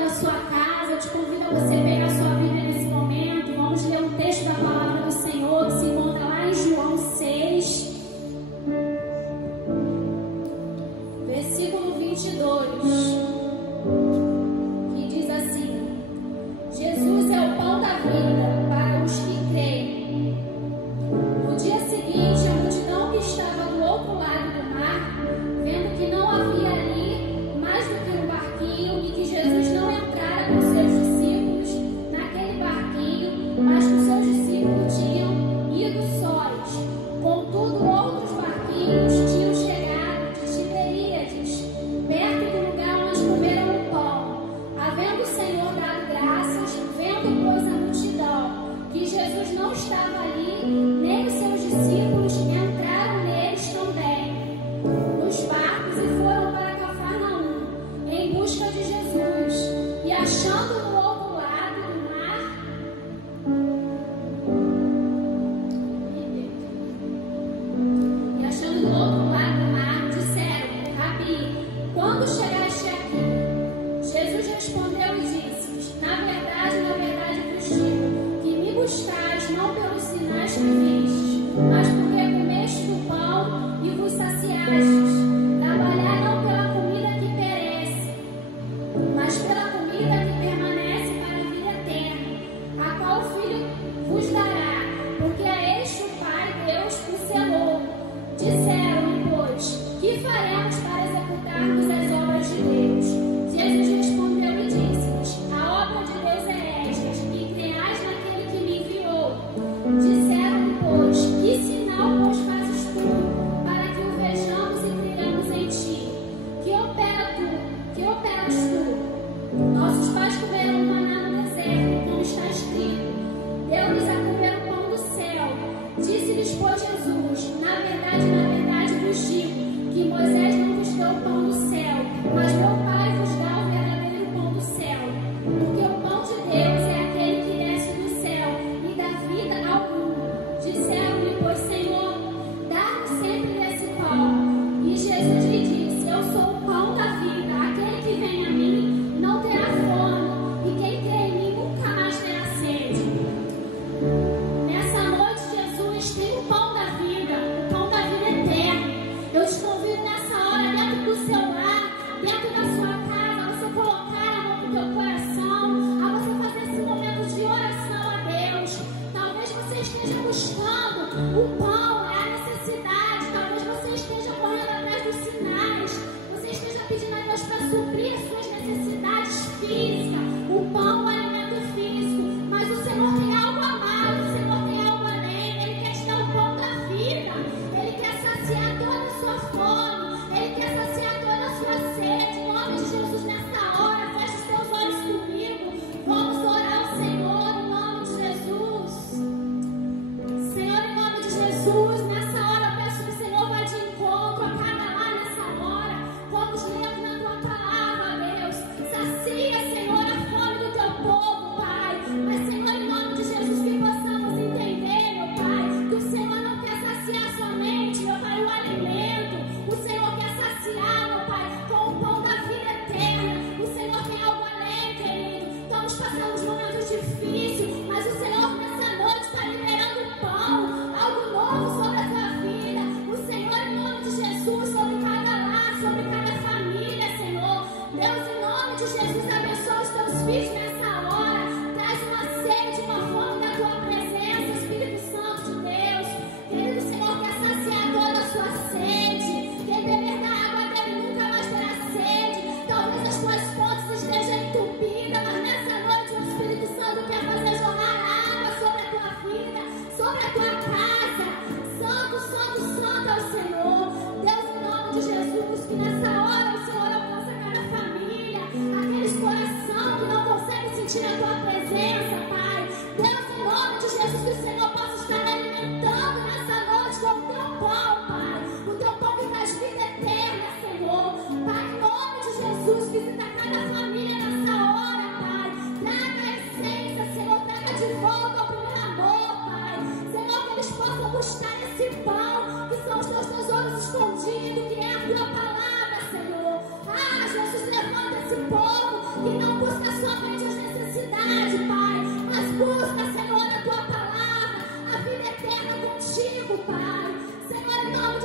da sua casa, eu te convido a você pegar a sua Bíblia nesse momento. Vamos ler um texto da palavra do Senhor que se encontra lá em João 6, versículo 22, que diz assim: Jesus é o pão da vida para os que creem. No dia seguinte, a multidão que estava do outro lado do mar, vendo que não havia ali mais do que um barquinho e que Jesus não entrara com seus discípulos,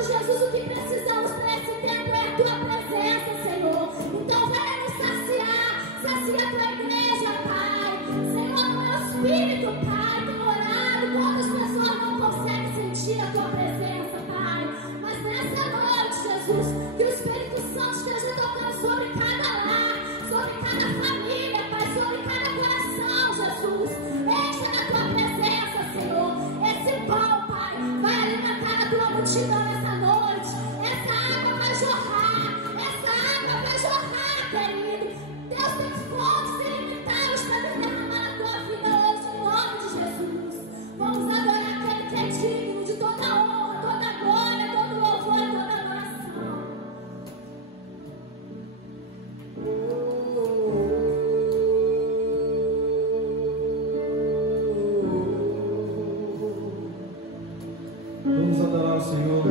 Jesus, o que precisamos para esse tempo é a tua presença, Senhor. Então venha nos saciar a tua igreja, Pai. Senhor, no meu espírito, Pai, tem orado quando as pessoas não conseguem sentir a tua presença, Pai. Mas nessa noite, Jesus, que o Espírito Santo esteja tocando sobre cada lar, sobre cada família, Pai, sobre cada coração, Jesus. Encha da tua presença, Senhor. Esse pão, Pai, vai alimentar a tua multidão essa noite. Essa água vai jorrar, querido. Deus tem fontes ilimitadas para derramar a tua vida hoje, em nome de Jesus. Vamos adorar aquele que é digno de toda honra, toda glória, todo louvor e toda adoração. Vamos adorar o Senhor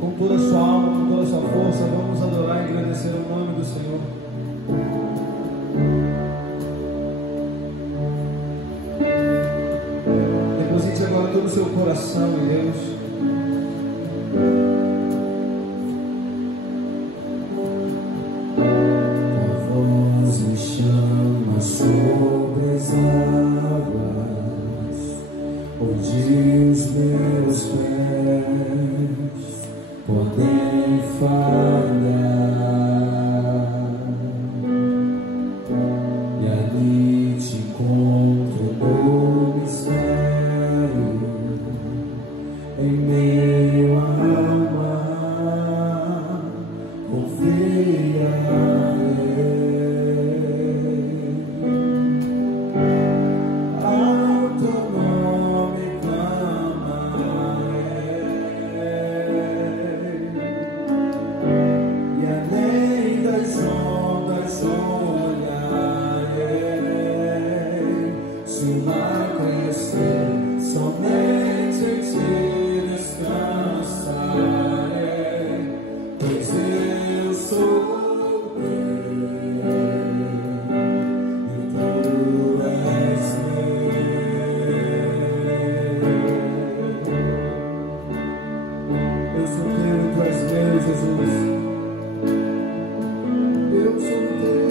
com toda a sua alma, com toda a sua força. Vamos adorar e agradecer o nome do Senhor. Deposite agora todo o seu coração em Deus. A voz me chama sobre as águas, onde os meus pés podem falhar, e ali te encontro no mistério, em meio ao mar, confiarei. Ao teu nome clamarei, e além das ondas olharei. Se o mar crescer, somente em ti descansarei, pois eu sou teu e tu és meu. Eu sou teu e tu és meu, Jesus. Eu sou teu.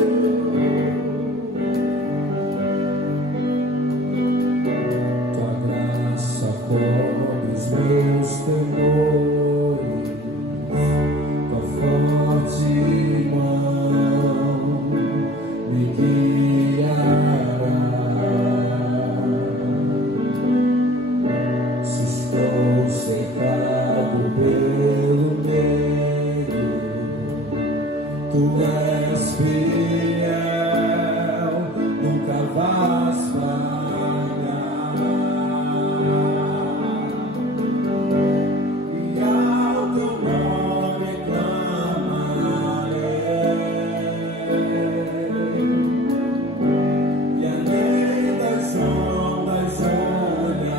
Tua graça cobre os meus temores, tua forte mão me guiará. Se estou cercado pelo meio, tu és fiel, nunca vais falhar. E ao teu nome clamarei, e além das ondas olharei.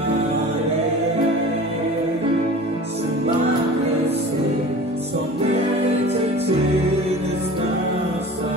Se o mar crescer, somente em ti descansarei.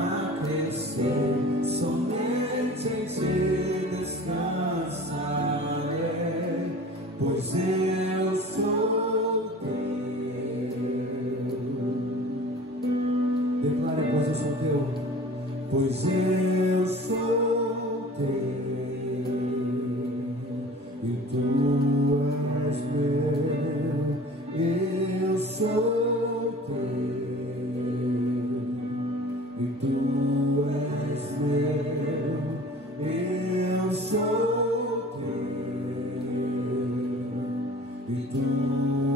alma crescer, somente em ti descansarei, pois eu sou teu. Declare, pois eu sou teu, pois eu sou teu, e tu és meu, eu sou teu, e tu és meu, eu sou teu, e tu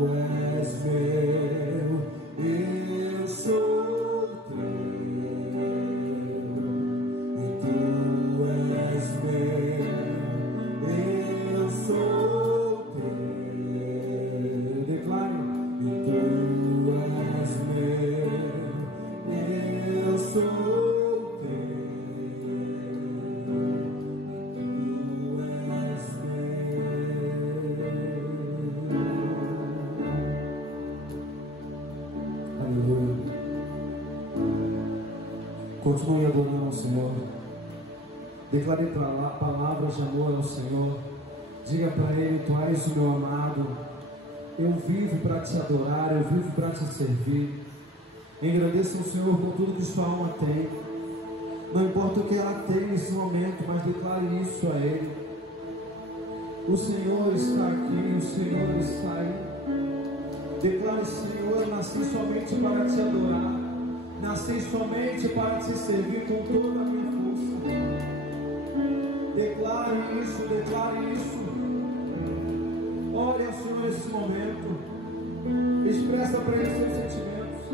és meu, eu sou teu, e tu és meu, eu sou teu. Declare, e tu és meu, eu sou teu, e tu és meu. Aleluia. Continue adorando ao Senhor. Declare palavras de amor ao Senhor. Diga para Ele: tu és o meu amado. Eu vivo para te adorar, eu vivo para te servir. Engrandeça o Senhor com tudo que sua alma tem. Não importa o que ela tem nesse momento, mas declare isso a Ele. O Senhor está aqui, o Senhor está aí. Declare: Senhor, eu nasci somente para te adorar, nasci somente para te servir com toda a minha força. Declare isso, declare isso. Ore ao Senhor nesse momento. Expressa para Ele seus sentimentos.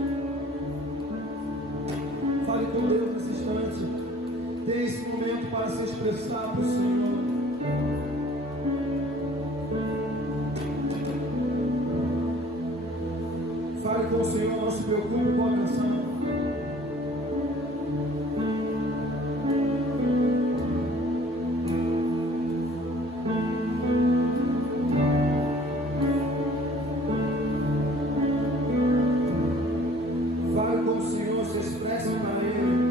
Fale com Deus nesse instante. Tenha esse momento para se expressar para o Senhor. Fale com o Senhor, não se preocupe com a canção. Fale com o Senhor, se expresse para Ele.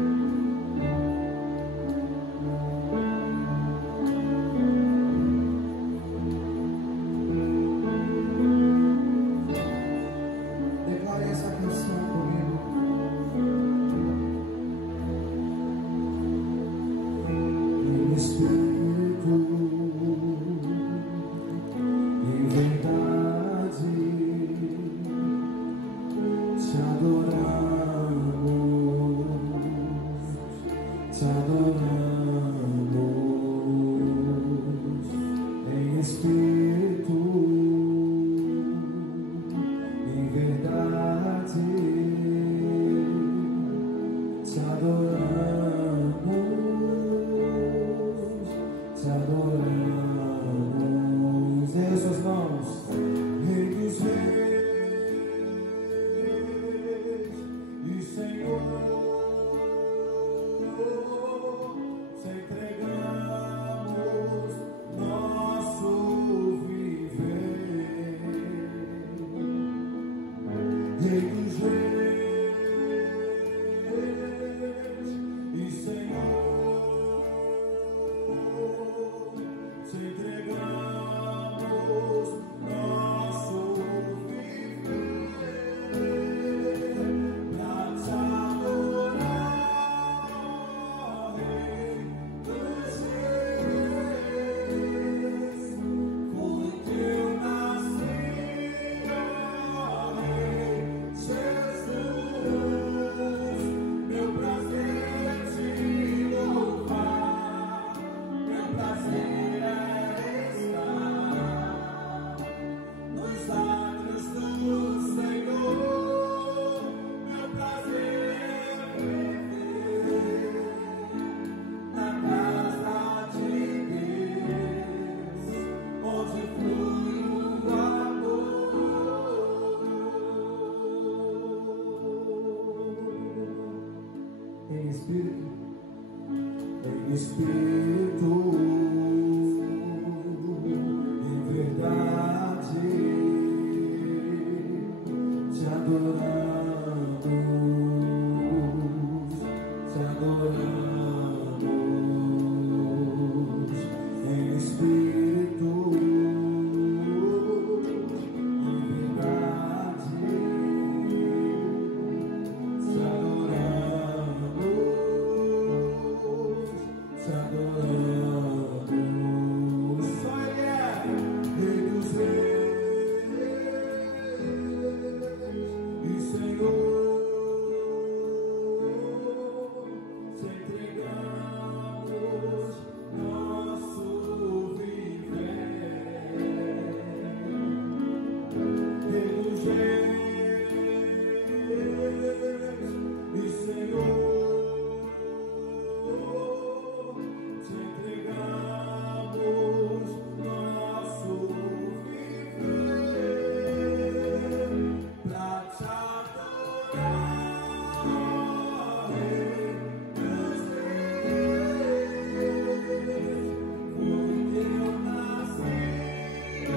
Declare essa canção comigo. Em espírito, em verdade, te adoramos, te adoramos. Em espírito, em verdade, te adoramos, te adoramos. Ergue suas mãos. Rei dos reis e Senhor, te entregamos nosso viver. Rei dos reis e Senhor, te entregamos nosso viver pra te adorar, Rei dos reis. Foi teu nascido, Rei Jesus. Meu prazer é te louvar, meu prazer é estar nos átrios do Senhor. Meu prazer é viver na casa de Deus, onde flui o amor. Em espírito, em verdade, te adoramos, te adoramos em espírito, em verdade. Te adoramos. Só Ele é Rei dos Reis e Senhor. Te entregamos nosso viver. Rei dos Reis e Senhor. Te entregamos nosso viver pra te adorar, Rei dos Reis. Foi que eu nasci, ó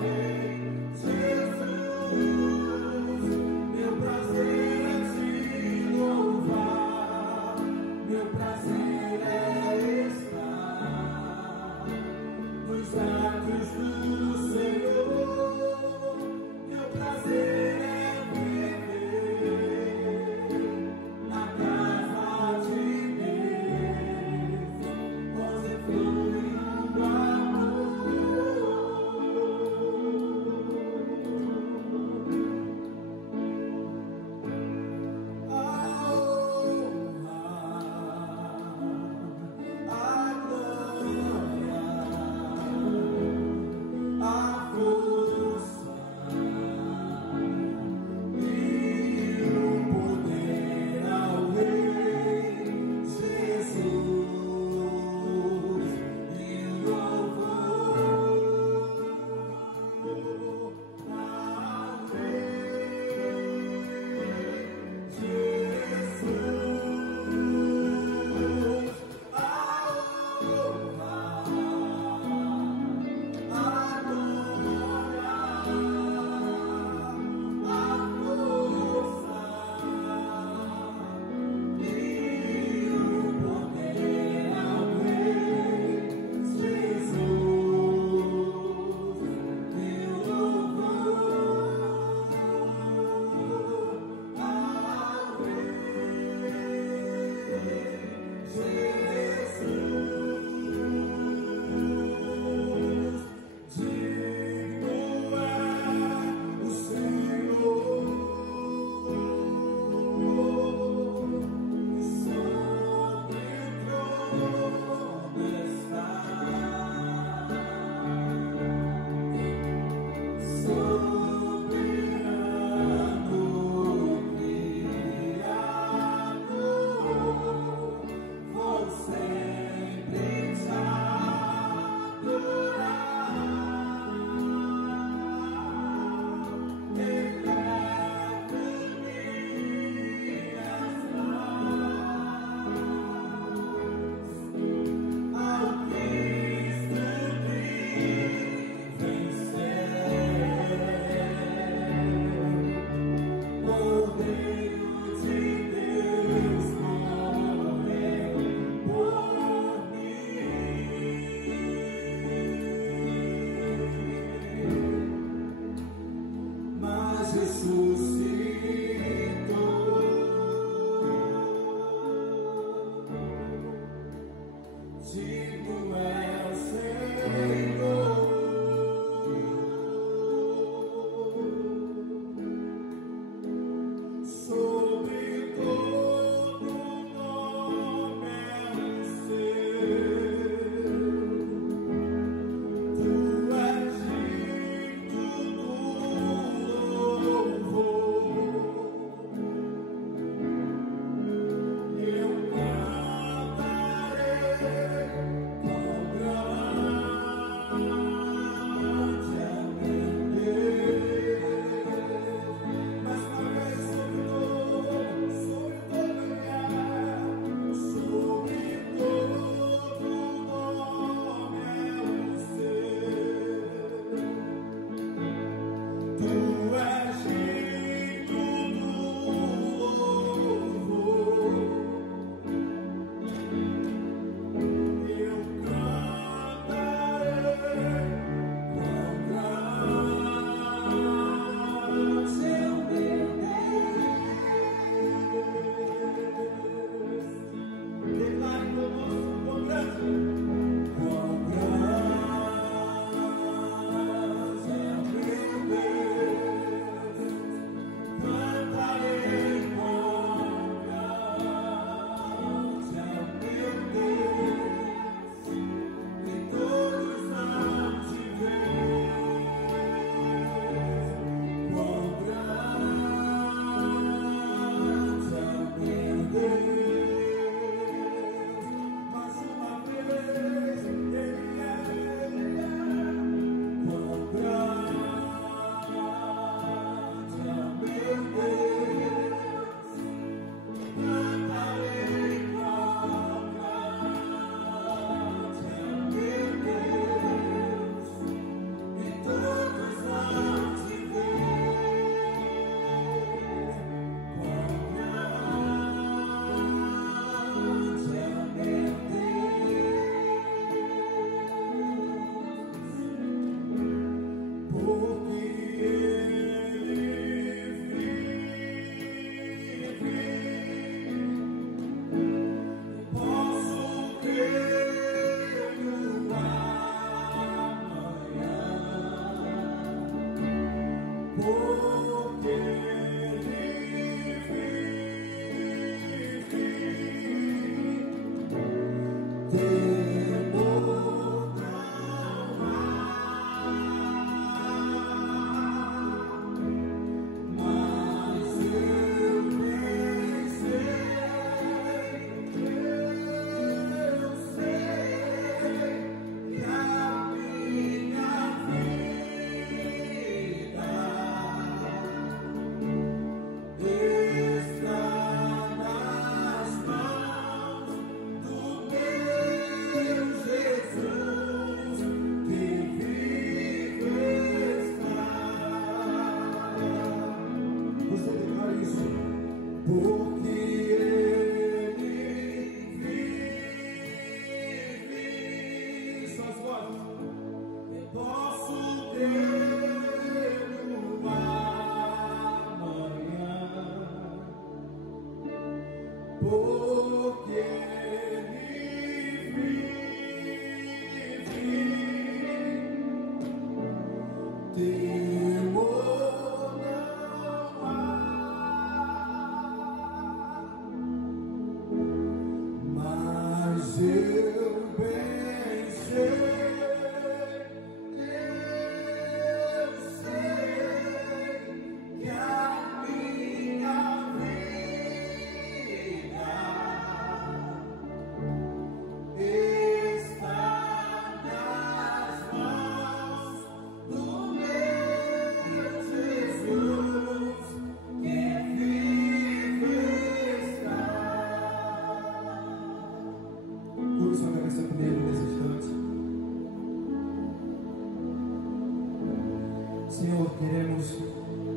Rei Jesus. Meu prazer é te louvar, meu prazer é estar nos atos do Senhor. Meu prazer é viver na casa de Deus, onde flui o amor. A honra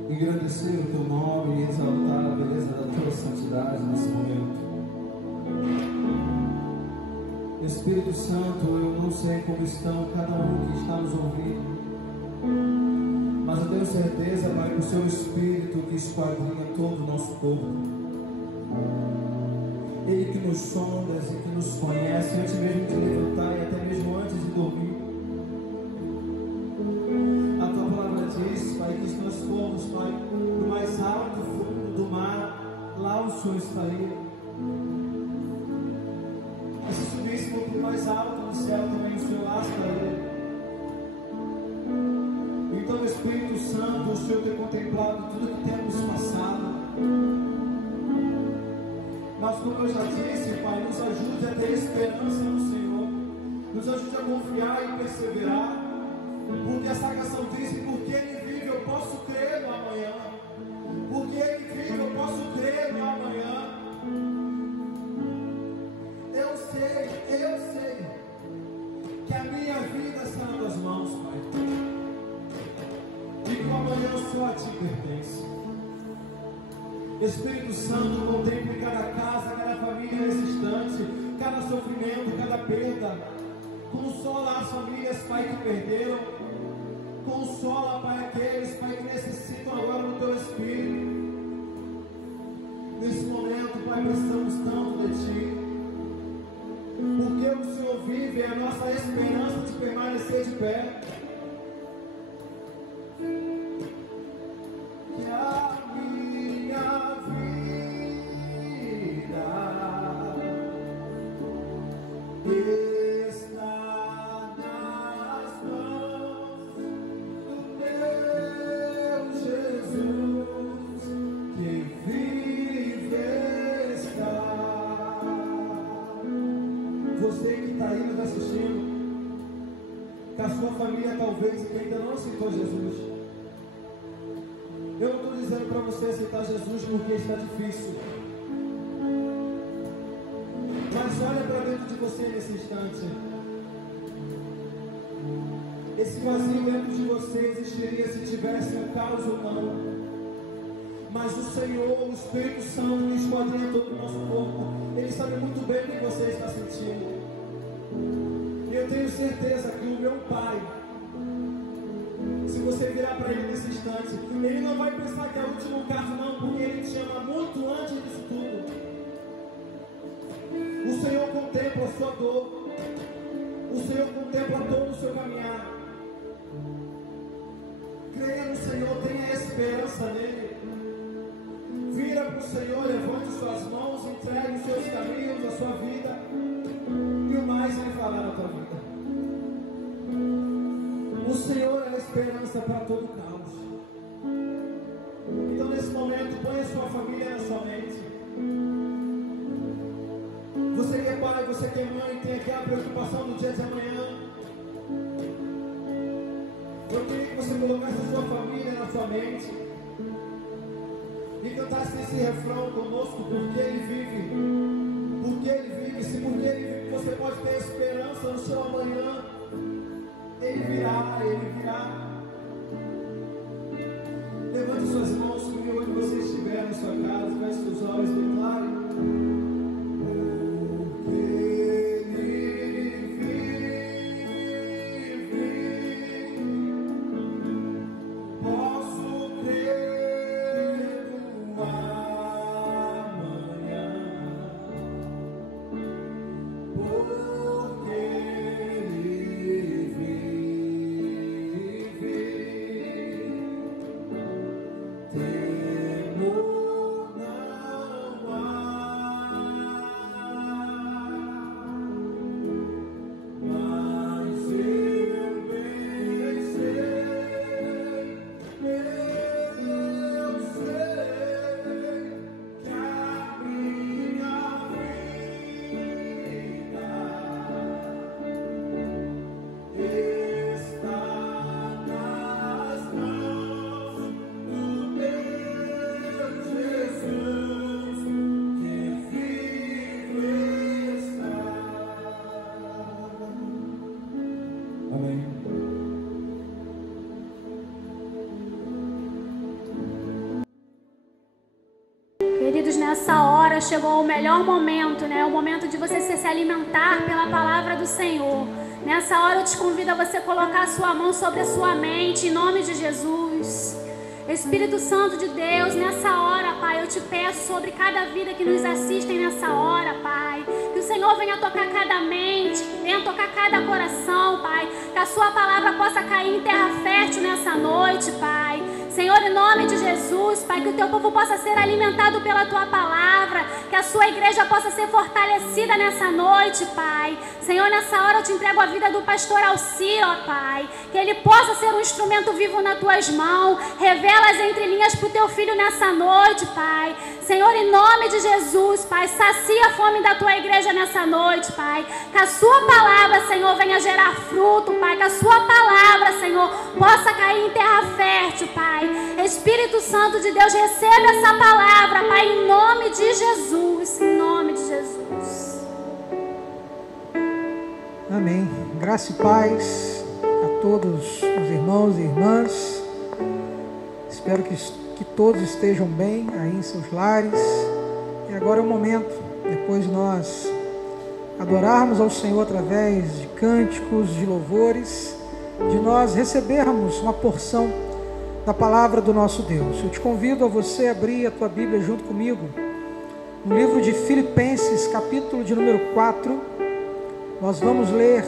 Engrandecer o teu nome e exaltar a beleza da tua santidade nesse momento. Espírito Santo, eu não sei como estão cada um que está nos ouvindo, mas eu tenho certeza, Pai, que o seu Espírito que esquadrinha todo o nosso corpo, Ele que nos sonda e que nos conhece antes mesmo de levantar e até mesmo antes de dormir. Diz, Pai, que nós fomos, Pai, do mais alto fundo do mar, lá o Senhor estaria. E se subíssemos para o mais alto do céu, também o Senhor lá estaria. Então, Espírito Santo, o Senhor tem contemplado tudo que temos passado. Mas, como eu já disse, Pai, nos ajude a ter esperança no Senhor, nos ajude a confiar e perseverar. Porque a sagração diz que porque Ele vive eu posso crer no amanhã. Porque Ele vive eu posso crer no amanhã. Eu sei que a minha vida está nas tuas mãos, Pai. E que o amanhã só a ti pertence. Espírito Santo, contemple cada casa, cada família nesse instante, cada sofrimento, cada perda. Consola as famílias, Pai, que perderam. Consola, Pai, aqueles, Pai, que necessitam agora do Teu Espírito. Nesse momento, Pai, precisamos tanto de Ti. Porque o Senhor vive, é a nossa esperança de permanecer de pé. Que a minha vida que a sua família talvez que ainda não aceitou Jesus. Eu não estou dizendo para você aceitar Jesus porque está difícil, mas olha para dentro de você nesse instante. Esse vazio dentro de você existiria se tivesse um caos ou não. Mas o Senhor, o Espírito Santo que esquadrinha todo o nosso corpo, Ele sabe muito bem o que você está sentindo. Eu tenho certeza que o meu Pai, se você virar para Ele nesse instante, Ele não vai pensar que é o último caso não, porque Ele te ama muito antes disso tudo. O Senhor contempla a sua dor, o Senhor contempla todo o seu caminhar. Creia no Senhor, tenha esperança nele. Vira para o Senhor, levante suas mãos, entregue os seus caminhos, a sua vida, e o mais Ele fará na tua vida. O Senhor é a esperança para todo caos. Então nesse momento, põe a sua família na sua mente. Você que é pai, você que é mãe, tem aqui a preocupação do dia de amanhã. Eu queria que você colocasse a sua família na sua mente e cantasse esse refrão conosco, porque Ele vive. Porque Ele vive, se porque Ele vive você pode ter esperança no seu amanhã. Ele virá, Ele virá. Levante suas mãos comigo onde você estiver na sua casa, feche seus olhos, declare. Porque Ele vive, posso crer no amanhã. nessa hora chegou o melhor momento, né? O momento de você se alimentar pela palavra do Senhor. Nessa hora eu te convido a você colocar a sua mão sobre a sua mente, em nome de Jesus. Espírito Santo de Deus, nessa hora, Pai, eu te peço sobre cada vida que nos assistem nessa hora, Pai, que o Senhor venha tocar cada mente, venha tocar cada coração, Pai, que a sua palavra possa cair em terra fértil nessa noite, Pai. Senhor, em nome de Jesus, Pai, que o teu povo possa ser alimentado pela tua palavra, que a sua igreja possa ser fortalecida nessa noite, Pai. Senhor, nessa hora eu te entrego a vida do pastor Alci, ó Pai, que ele possa ser um instrumento vivo nas tuas mãos. Revela as entrelinhas para o teu filho nessa noite, Pai. Senhor, em nome de Jesus, Pai, sacia a fome da tua igreja nessa noite, Pai. Que a sua palavra, Senhor, venha gerar fruto, Pai. Que a sua palavra, Senhor, possa cair em terra fértil, Pai. Espírito Santo de Deus, receba essa palavra, Pai, em nome de Jesus. Em nome de Jesus. Amém. Graça e paz a todos os irmãos e irmãs. Espero que todos estejam bem aí em seus lares. E agora é o momento, depois de nós adorarmos ao Senhor através de cânticos, de louvores, de nós recebermos uma porção da palavra do nosso Deus. Eu te convido a você abrir a tua Bíblia junto comigo no livro de Filipenses, capítulo de número 4. Nós vamos ler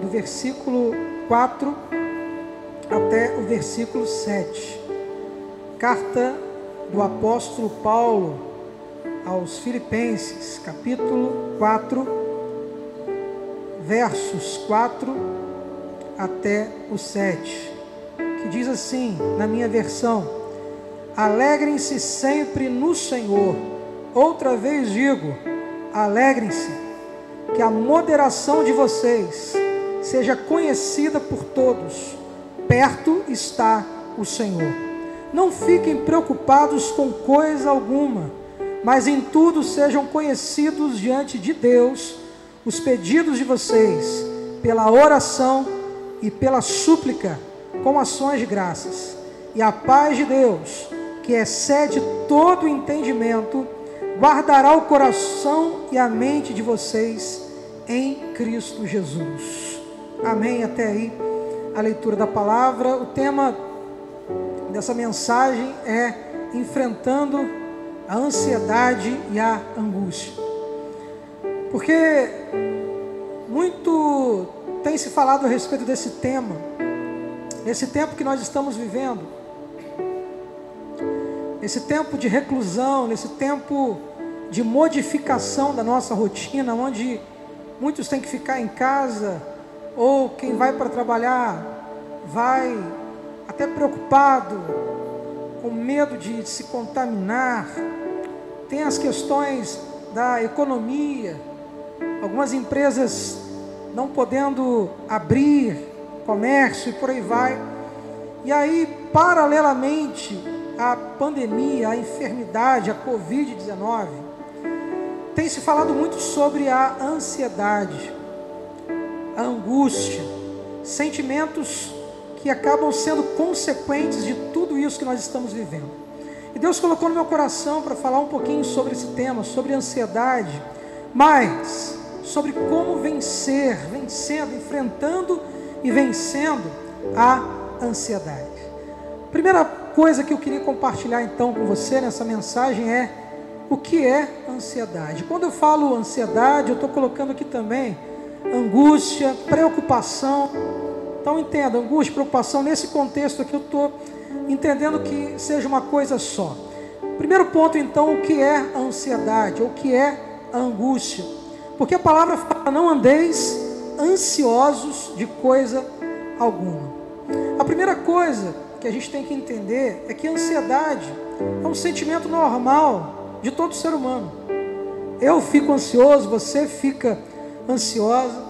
do versículo 4 até o versículo 7. Carta do apóstolo Paulo aos Filipenses, capítulo 4, versos 4 até o 7, que diz assim, na minha versão: alegrem-se sempre no Senhor. Outra vez digo, alegrem-se. Que a moderação de vocês seja conhecida por todos. Perto está o Senhor. Não fiquem preocupados com coisa alguma, mas em tudo sejam conhecidos diante de Deus os pedidos de vocês, pela oração e pela súplica, com ações de graças. E a paz de Deus, que excede todo o entendimento, guardará o coração e a mente de vocês em Cristo Jesus. Amém. Até aí a leitura da palavra. O tema dessa mensagem é enfrentando a ansiedade e a angústia. Porque muito tem se falado a respeito desse tema, nesse tempo que nós estamos vivendo, nesse tempo de reclusão, nesse tempo de modificação da nossa rotina, onde muitos têm que ficar em casa, ou quem vai para trabalhar vai até preocupado, com medo de se contaminar. Tem as questões da economia, algumas empresas não podendo abrir comércio e por aí vai. E aí, paralelamente à pandemia, à enfermidade, à Covid-19, tem se falado muito sobre a ansiedade, a angústia, sentimentos que acabam sendo consequentes de tudo isso que nós estamos vivendo. E Deus colocou no meu coração para falar um pouquinho sobre esse tema, sobre ansiedade, mas sobre como vencendo, enfrentando e vencendo a ansiedade. Primeira coisa que eu queria compartilhar então com você nessa mensagem é o que é ansiedade. Quando eu falo ansiedade, eu estou colocando aqui também angústia, preocupação. Então entenda, angústia, preocupação, nesse contexto aqui eu estou entendendo que seja uma coisa só. Primeiro ponto então, o que é a ansiedade, ou o que é a angústia? Porque a palavra fala, não andeis ansiosos de coisa alguma. A primeira coisa que a gente tem que entender é que a ansiedade é um sentimento normal de todo ser humano. Eu fico ansioso, você fica ansiosa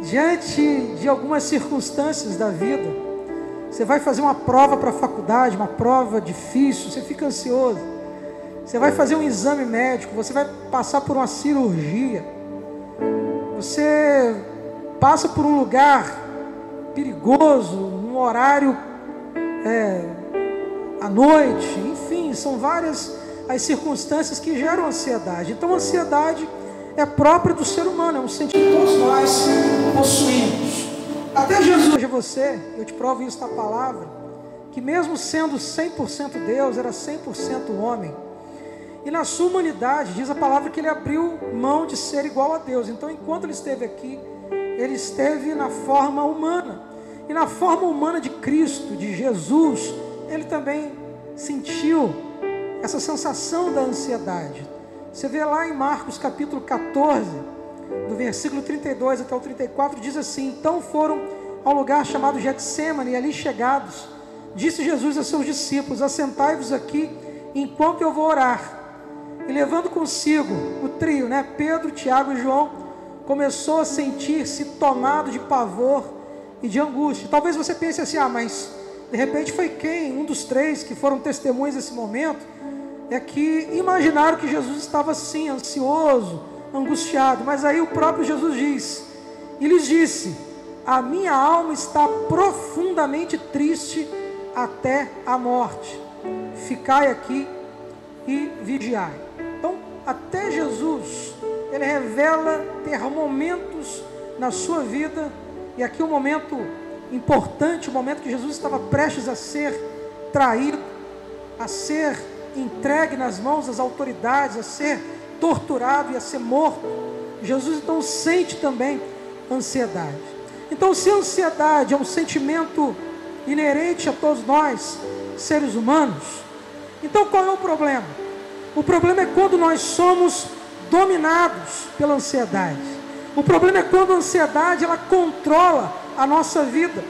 diante de algumas circunstâncias da vida. Você vai fazer uma prova para a faculdade, uma prova difícil, você fica ansioso. Você vai fazer um exame médico, você vai passar por uma cirurgia, você passa por um lugar perigoso, num horário à noite, enfim, são várias as circunstâncias que geram ansiedade. Então, a ansiedade é própria do ser humano, é um sentimento que todos nós possuímos. Até Jesus, hoje você, eu te provo isso na palavra, que mesmo sendo 100% Deus, era 100% homem. E na sua humanidade, diz a palavra que ele abriu mão de ser igual a Deus. Então, enquanto ele esteve aqui, ele esteve na forma humana. E na forma humana de Cristo, de Jesus, ele também sentiu essa sensação da ansiedade. Você vê lá em Marcos capítulo 14, do versículo 32 até o 34, diz assim: então foram ao lugar chamado Getsêmani, e ali chegados, disse Jesus a seus discípulos: assentai-vos aqui, enquanto eu vou orar. E levando consigo o trio, Pedro, Tiago e João, começou a sentir-se tomado de pavor e de angústia. Talvez você pense assim: mas de repente foi quem? Um dos três que foram testemunhas desse momento, é que imaginaram que Jesus estava assim, ansioso, angustiado. Mas aí o próprio Jesus diz, e lhes disse: a minha alma está profundamente triste até a morte. Ficai aqui e vigiai. Então, até Jesus, ele revela ter momentos na sua vida, e aqui um momento importante, o momento que Jesus estava prestes a ser traído, a ser entregue nas mãos das autoridades, a ser torturado e a ser morto. Jesus então sente também ansiedade. Então, se a ansiedade é um sentimento inerente a todos nós, seres humanos, então qual é o problema? O problema é quando nós somos dominados pela ansiedade. O problema é quando a ansiedade ela controla a nossa vida.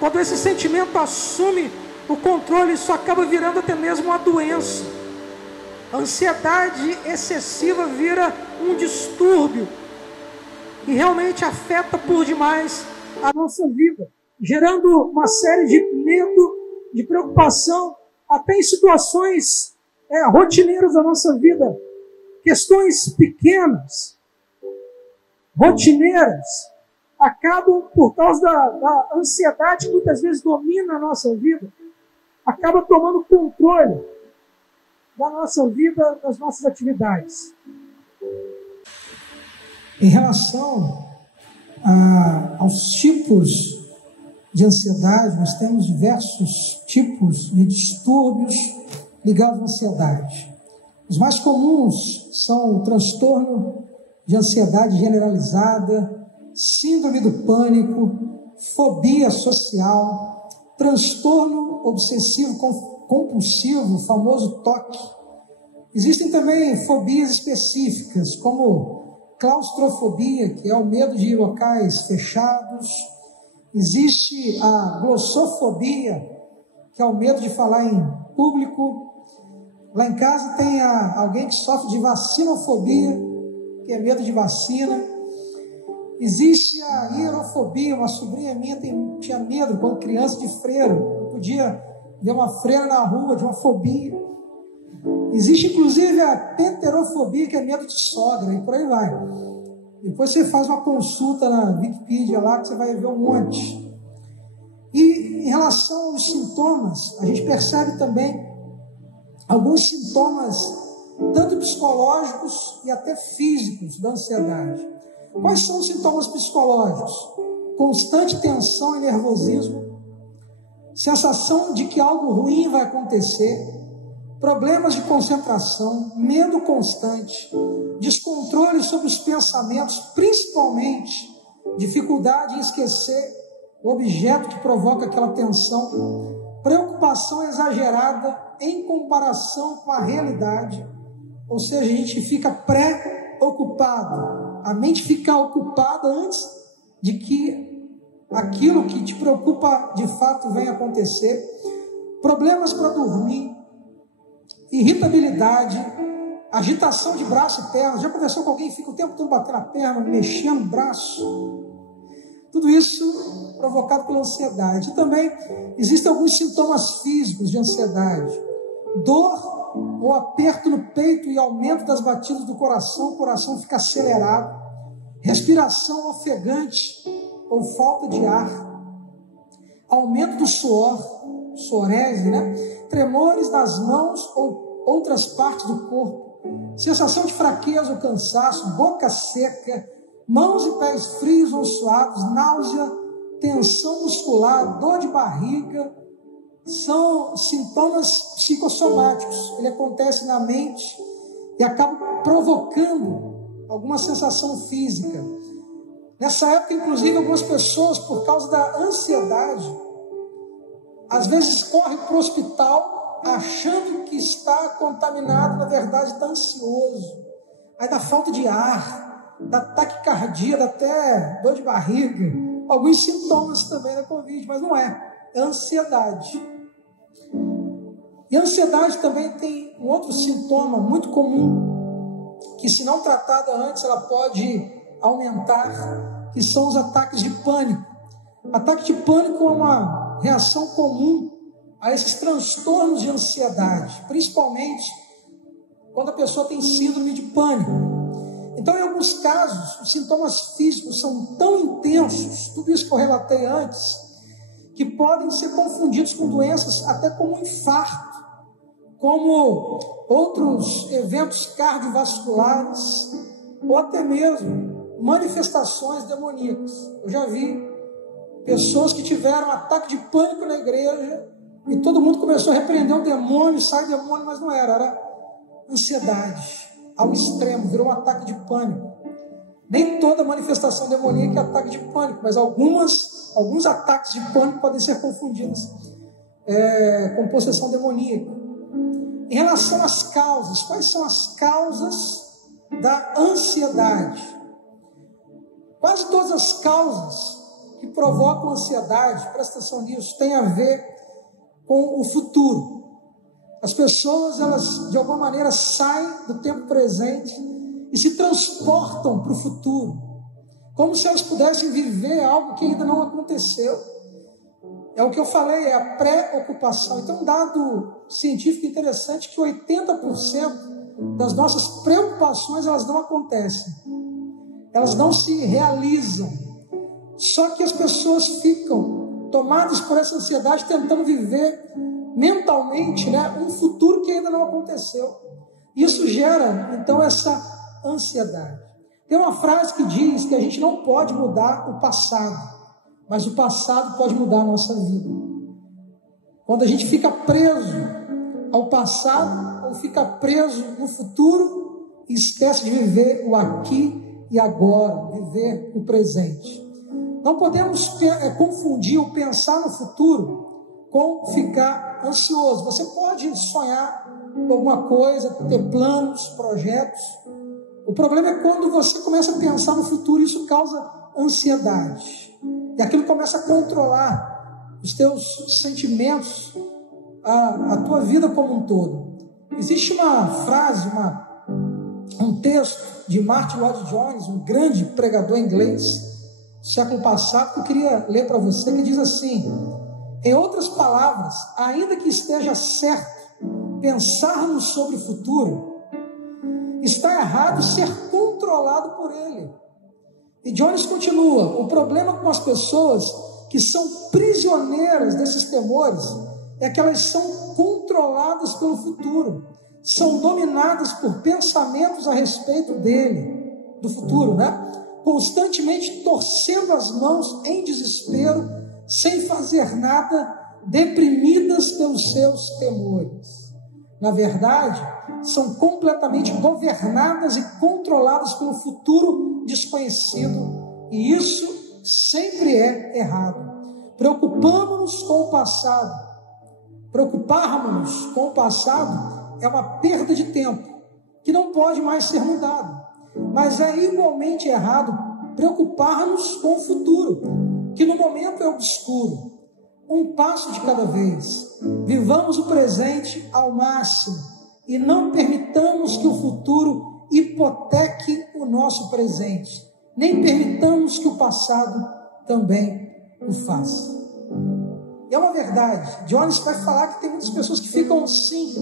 Quando esse sentimento assume o controle, isso acaba virando até mesmo uma doença. A ansiedade excessiva vira um distúrbio e realmente afeta por demais a nossa vida, gerando uma série de medo, de preocupação, até em situações rotineiras da nossa vida, questões pequenas, rotineiras, acabam por causa da ansiedade que muitas vezes domina a nossa vida, acaba tomando controle da nossa vida, das nossas atividades. Em relação aos tipos de ansiedade, nós temos diversos tipos de distúrbios ligados à ansiedade. Os mais comuns são o transtorno de ansiedade generalizada, síndrome do pânico, fobia social, transtorno obsessivo compulsivo, o famoso TOC. Existem também fobias específicas, como claustrofobia, que é o medo de locais fechados. Existe a glossofobia, que é o medo de falar em público. Lá em casa tem alguém que sofre de vacinofobia, que é medo de vacina. Existe a hierofobia, uma sobrinha minha tinha medo, quando criança, de freiro. Não podia ver uma freira na rua, de uma fobia. Existe inclusive a pterofobia, que é medo de sogra, e por aí vai. Depois você faz uma consulta na Wikipedia lá, que você vai ver um monte. E em relação aos sintomas, a gente percebe também alguns sintomas, tanto psicológicos e até físicos, da ansiedade. Quais são os sintomas psicológicos? Constante tensão e nervosismo, sensação de que algo ruim vai acontecer, problemas de concentração, medo constante, descontrole sobre os pensamentos, principalmente dificuldade em esquecer o objeto que provoca aquela tensão, preocupação exagerada em comparação com a realidade, ou seja, a gente fica pré-ocupado, a mente fica ocupada antes de que aquilo que te preocupa de fato venha acontecer, problemas para dormir, irritabilidade, agitação de braço e perna. Já conversou com alguém que fica o tempo todo batendo a perna, mexendo o braço? Tudo isso provocado pela ansiedade. E também existem alguns sintomas físicos de ansiedade: dor ou aperto no peito e aumento das batidas do coração, o coração fica acelerado, respiração ofegante ou falta de ar, aumento do suor, suorese, tremores nas mãos ou outras partes do corpo, sensação de fraqueza ou cansaço, boca seca, mãos e pés frios ou suaves, náusea, tensão muscular, dor de barriga, são sintomas psicossomáticos. Ele acontece na mente e acaba provocando alguma sensação física. Nessa época, inclusive, algumas pessoas, por causa da ansiedade, às vezes correm para o hospital achando que está contaminado, na verdade está ansioso. Aí dá falta de ar, dá taquicardia, dá até dor de barriga, alguns sintomas também da Covid, mas não é ansiedade. E a ansiedade também tem um outro sintoma muito comum, que se não tratada antes, ela pode aumentar, que são os ataques de pânico. Ataque de pânico é uma reação comum a esses transtornos de ansiedade, principalmente quando a pessoa tem síndrome de pânico. Então, em alguns casos, os sintomas físicos são tão intensos, tudo isso que eu relatei antes, que podem ser confundidos com doenças até como infarto, como outros eventos cardiovasculares, ou até mesmo manifestações demoníacas. Eu já vi pessoas que tiveram um ataque de pânico na igreja e todo mundo começou a repreender o demônio, sai demônio, mas não era ansiedade ao extremo, virou um ataque de pânico. Nem toda manifestação demoníaca é ataque de pânico, mas alguns ataques de pânico podem ser confundidos com possessão demoníaca. Em relação às causas, quais são as causas da ansiedade? Quase todas as causas que provocam ansiedade, presta atenção nisso, tem a ver com o futuro. As pessoas, elas de alguma maneira saem do tempo presente e se transportam para o futuro, como se elas pudessem viver algo que ainda não aconteceu. É o que eu falei, é a preocupação. Então, um dado científico interessante que 80% das nossas preocupações, elas não acontecem. Elas não se realizam. Só que as pessoas ficam tomadas por essa ansiedade, tentando viver mentalmente, um futuro que ainda não aconteceu. Isso gera, então, essa ansiedade. Tem uma frase que diz que a gente não pode mudar o passado, mas o passado pode mudar a nossa vida. Quando a gente fica preso ao passado ou fica preso no futuro e esquece de viver o aqui e agora, viver o presente. Não podemos confundir o pensar no futuro com ficar ansioso. Você pode sonhar com alguma coisa, ter planos, projetos. O problema é quando você começa a pensar no futuro e isso causa ansiedade. E aquilo começa a controlar os teus sentimentos, a tua vida como um todo. Existe uma frase, um texto de Martin Lloyd-Jones, um grande pregador inglês do século passado, que eu queria ler para você, que diz assim: em outras palavras, ainda que esteja certo pensarmos sobre o futuro, está errado ser controlado por ele. E Jones continua: o problema com as pessoas que são prisioneiras desses temores é que elas são controladas pelo futuro, são dominadas por pensamentos a respeito dele, do futuro, constantemente torcendo as mãos em desespero, sem fazer nada, deprimidas pelos seus temores. Na verdade, são completamente governadas e controladas pelo futuro desconhecido, e isso sempre é errado. Preocuparmos-nos com o passado é uma perda de tempo que não pode mais ser mudado, mas é igualmente errado preocupar-nos com o futuro, que no momento é obscuro. Um passo de cada vez. Vivamos o presente ao máximo e não permitamos que o futuro hipoteque o nosso presente, nem permitamos que o passado também o faça. E é uma verdade. Jones vai falar que tem muitas pessoas que ficam sim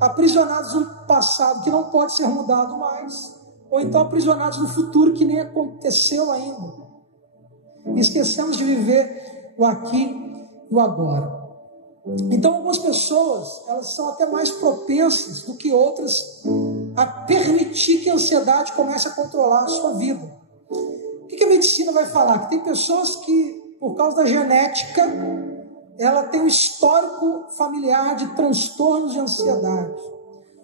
aprisionadas no passado que não pode ser mudado mais, ou então aprisionados no futuro que nem aconteceu ainda. E esquecemos de viver o aqui e o agora. Então, algumas pessoas, elas são até mais propensas do que outras a permitir que a ansiedade comece a controlar a sua vida. O que a medicina vai falar? Que tem pessoas que, por causa da genética, ela tem um histórico familiar de transtornos de ansiedade.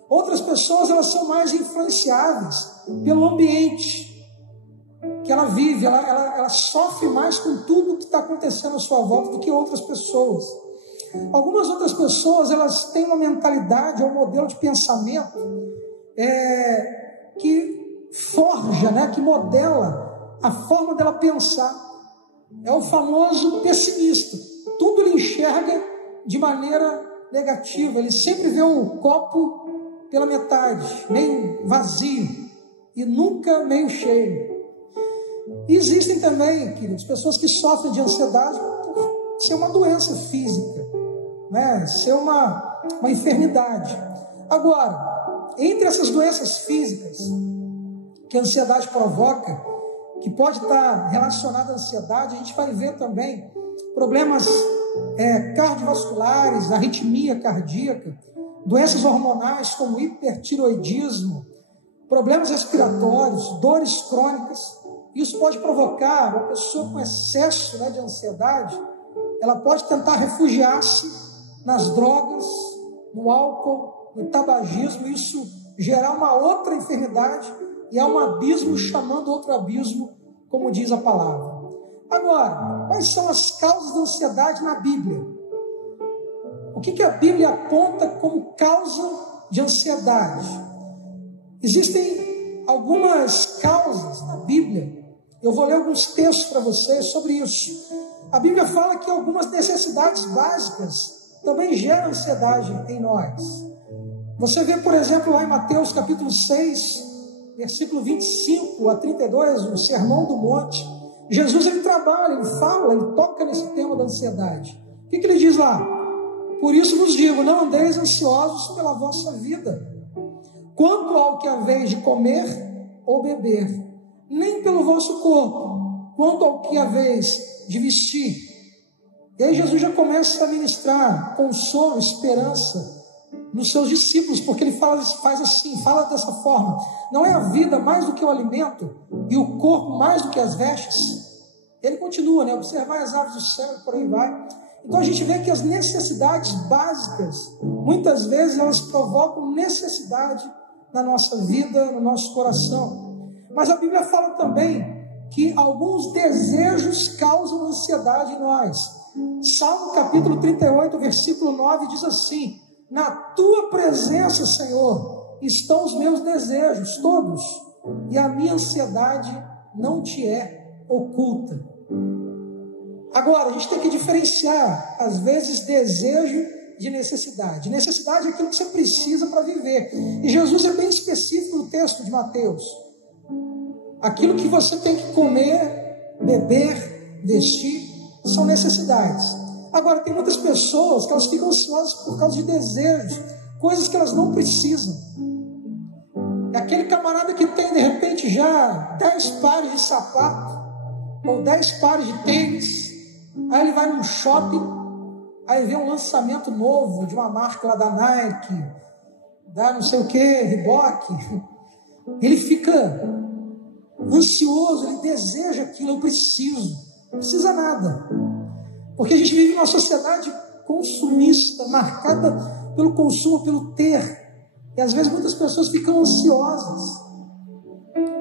Outras pessoas, elas são mais influenciáveis pelo ambiente que ela vive, ela sofre mais com tudo que está acontecendo à sua volta do que outras pessoas. Algumas outras pessoas, elas têm uma mentalidade, um modelo de pensamento que forja, né, que modela a forma dela pensar. É o famoso pessimista. Tudo ele enxerga de maneira negativa. Ele sempre vê o copo pela metade, meio vazio, e nunca meio cheio. E existem também, queridos, pessoas que sofrem de ansiedade por ser uma doença física, né? Ser uma enfermidade. Agora, entre essas doenças físicas que a ansiedade provoca, que pode estar relacionada à ansiedade, a gente vai ver também problemas cardiovasculares, arritmia cardíaca, doenças hormonais como hipertiroidismo, problemas respiratórios, dores crônicas. Isso pode provocar uma pessoa com excesso, né, de ansiedade. Ela pode tentar refugiar-se nas drogas, no álcool, no tabagismo. Isso gerar uma outra enfermidade e há um abismo chamando outro abismo, como diz a palavra. Agora, quais são as causas da ansiedade na Bíblia? O que a Bíblia aponta como causa de ansiedade? Existem algumas causas na Bíblia. Eu vou ler alguns textos para vocês sobre isso. A Bíblia fala que algumas necessidades básicas também geram ansiedade em nós. Você vê, por exemplo, lá em Mateus capítulo 6, versículo 25 a 32, o Sermão do Monte. Jesus, ele trabalha, ele fala, ele toca nesse tema da ansiedade. O que ele diz lá? Por isso vos digo, não andeis ansiosos pela vossa vida, quanto ao que haveis de comer ou beber, nem pelo vosso corpo, quanto ao que haveis de vestir. E aí Jesus já começa a ministrar consolo, esperança nos seus discípulos, porque ele faz assim, fala dessa forma: não é a vida mais do que o alimento e o corpo mais do que as vestes? Ele continua, né? Observar as aves do céu e por aí vai. Então a gente vê que as necessidades básicas, muitas vezes elas provocam necessidade na nossa vida, no nosso coração. Mas a Bíblia fala também que alguns desejos causam ansiedade em nós. Salmo capítulo 38, versículo 9 diz assim: na tua presença, Senhor, estão os meus desejos todos, e a minha ansiedade não te é oculta. Agora, a gente tem que diferenciar, às vezes, desejo de necessidade. Necessidade é aquilo que você precisa para viver. E Jesus é bem específico no texto de Mateus. Aquilo que você tem que comer, beber, vestir, são necessidades. Agora, tem muitas pessoas que elas ficam ansiosas por causa de desejos, coisas que elas não precisam. É aquele camarada que tem, de repente, já 10 pares de sapato, ou 10 pares de tênis. Aí ele vai num shopping, aí vê um lançamento novo de uma marca lá da Nike, da não sei o que, Reebok. Ele fica ansioso, ele deseja aquilo, eu preciso. Não precisa nada. Porque a gente vive numa sociedade consumista, marcada pelo consumo, pelo ter. E às vezes muitas pessoas ficam ansiosas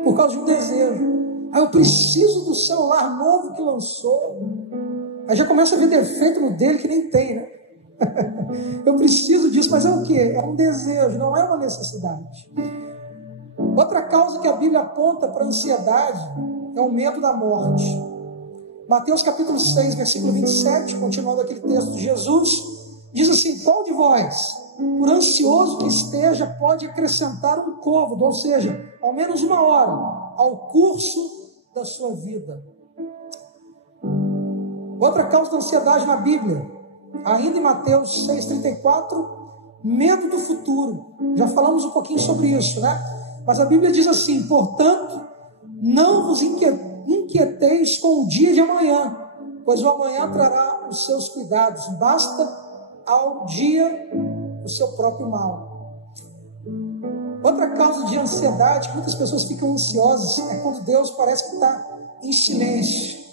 por causa de um desejo. Aí eu preciso do celular novo que lançou. Aí já começa a ver defeito no dele que nem tem, né? Eu preciso disso, mas é o quê? É um desejo, não é uma necessidade. Outra causa que a Bíblia aponta para a ansiedade é o medo da morte. Mateus capítulo 6, versículo 27, continuando aquele texto de Jesus, diz assim: qual de vós, por ansioso que esteja, pode acrescentar um côvado, ou seja, ao menos uma hora, ao curso da sua vida? Outra causa da ansiedade na Bíblia, ainda em Mateus 6,34, medo do futuro. Já falamos um pouquinho sobre isso, né? Mas a Bíblia diz assim: portanto, não vos inquieteis com o dia de amanhã, pois o amanhã trará os seus cuidados. Basta ao dia do seu próprio mal. Outra causa de ansiedade, que muitas pessoas ficam ansiosas, é quando Deus parece que está em silêncio.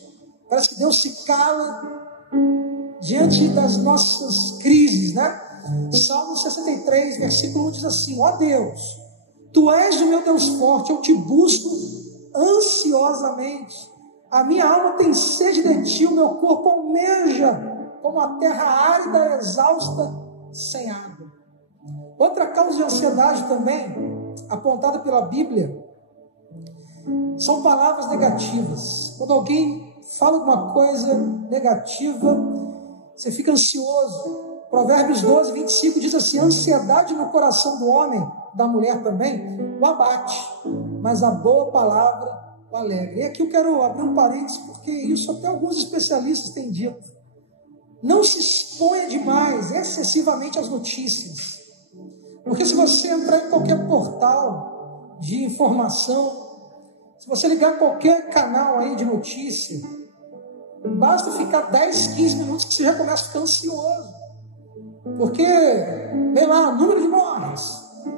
Parece que Deus se cala diante das nossas crises, né? Salmo 63, versículo 1 diz assim: ó Deus, Tu és o meu Deus forte, eu te busco ansiosamente. A minha alma tem sede de Ti, o meu corpo almeja como a terra árida, exausta, sem água. Outra causa de ansiedade também, apontada pela Bíblia, são palavras negativas. Quando alguém fala alguma coisa negativa, você fica ansioso. Provérbios 12, 25 diz assim: a ansiedade no coração do homem, da mulher também, o abate, mas a boa palavra o alegra. E aqui eu quero abrir um parênteses, porque isso até alguns especialistas têm dito. Não se exponha demais, excessivamente às notícias. Porque se você entrar em qualquer portal de informação, se você ligar qualquer canal aí de notícia, basta ficar 10, 15 minutos que você já começa a ficar ansioso. Porque, vem lá, número de mortes,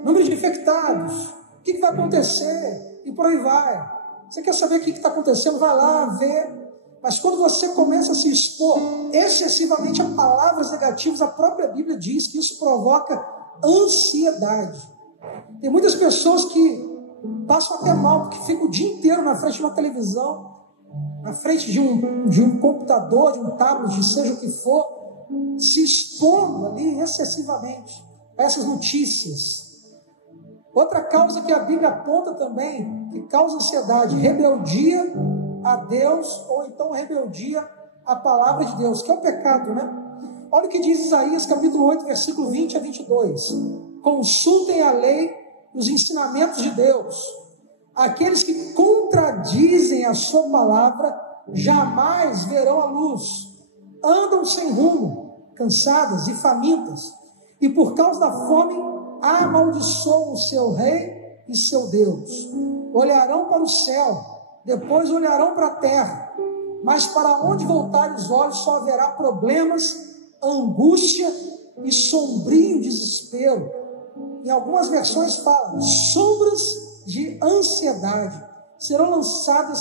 número de infectados, o que vai acontecer, e por aí vai. Você quer saber o que está acontecendo? Vai lá, vê. Mas quando você começa a se expor excessivamente a palavras negativas, a própria Bíblia diz que isso provoca ansiedade. Tem muitas pessoas que passam até mal, porque ficam o dia inteiro na frente de uma televisão, na frente de um computador, de um tablet, seja o que for, se expondo ali excessivamente a essas notícias. Outra causa que a Bíblia aponta também, que causa ansiedade: rebeldia a Deus, ou então rebeldia à palavra de Deus, que é o pecado, né? Olha o que diz Isaías capítulo 8, versículo 20 a 22. Consultem a lei e os ensinamentos de Deus. Aqueles que contradizem a sua palavra jamais verão a luz. Andam sem rumo, cansadas e famintas, e por causa da fome amaldiçoam o seu rei e seu Deus. Olharão para o céu, depois olharão para a terra, mas para onde voltarem os olhos só haverá problemas, angústia e sombrio desespero. Em algumas versões falam, sombras de ansiedade serão lançadas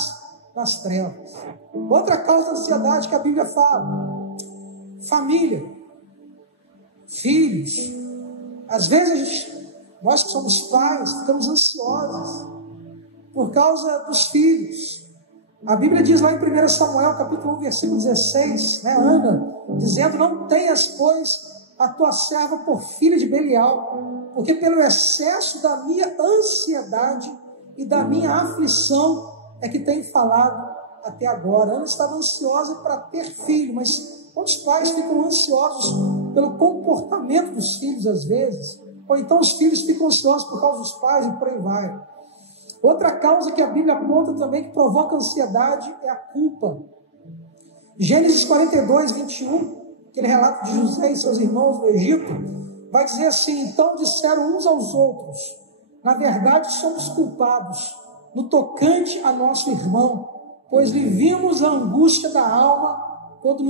nas trevas. Outra causa da ansiedade que a Bíblia fala: família, filhos. Às vezes nós que somos pais, ficamos ansiosos por causa dos filhos. A Bíblia diz lá em 1 Samuel, capítulo 1, versículo 16, né, Ana, dizendo: não tenhas, pois, a tua serva por filha de Belial, porque pelo excesso da minha ansiedade e da minha aflição é que tenho falado até agora. Ana estava ansiosa para ter filho, mas quantos pais ficam ansiosos pelo comportamento dos filhos às vezes? Ou então os filhos ficam ansiosos por causa dos pais e por aí vai. Outra causa que a Bíblia aponta também que provoca ansiedade é a culpa. Gênesis 42, 21, aquele relato de José e seus irmãos no Egito, vai dizer assim: então disseram uns aos outros, na verdade somos culpados no tocante a nosso irmão, pois lhe vimos a angústia da alma quando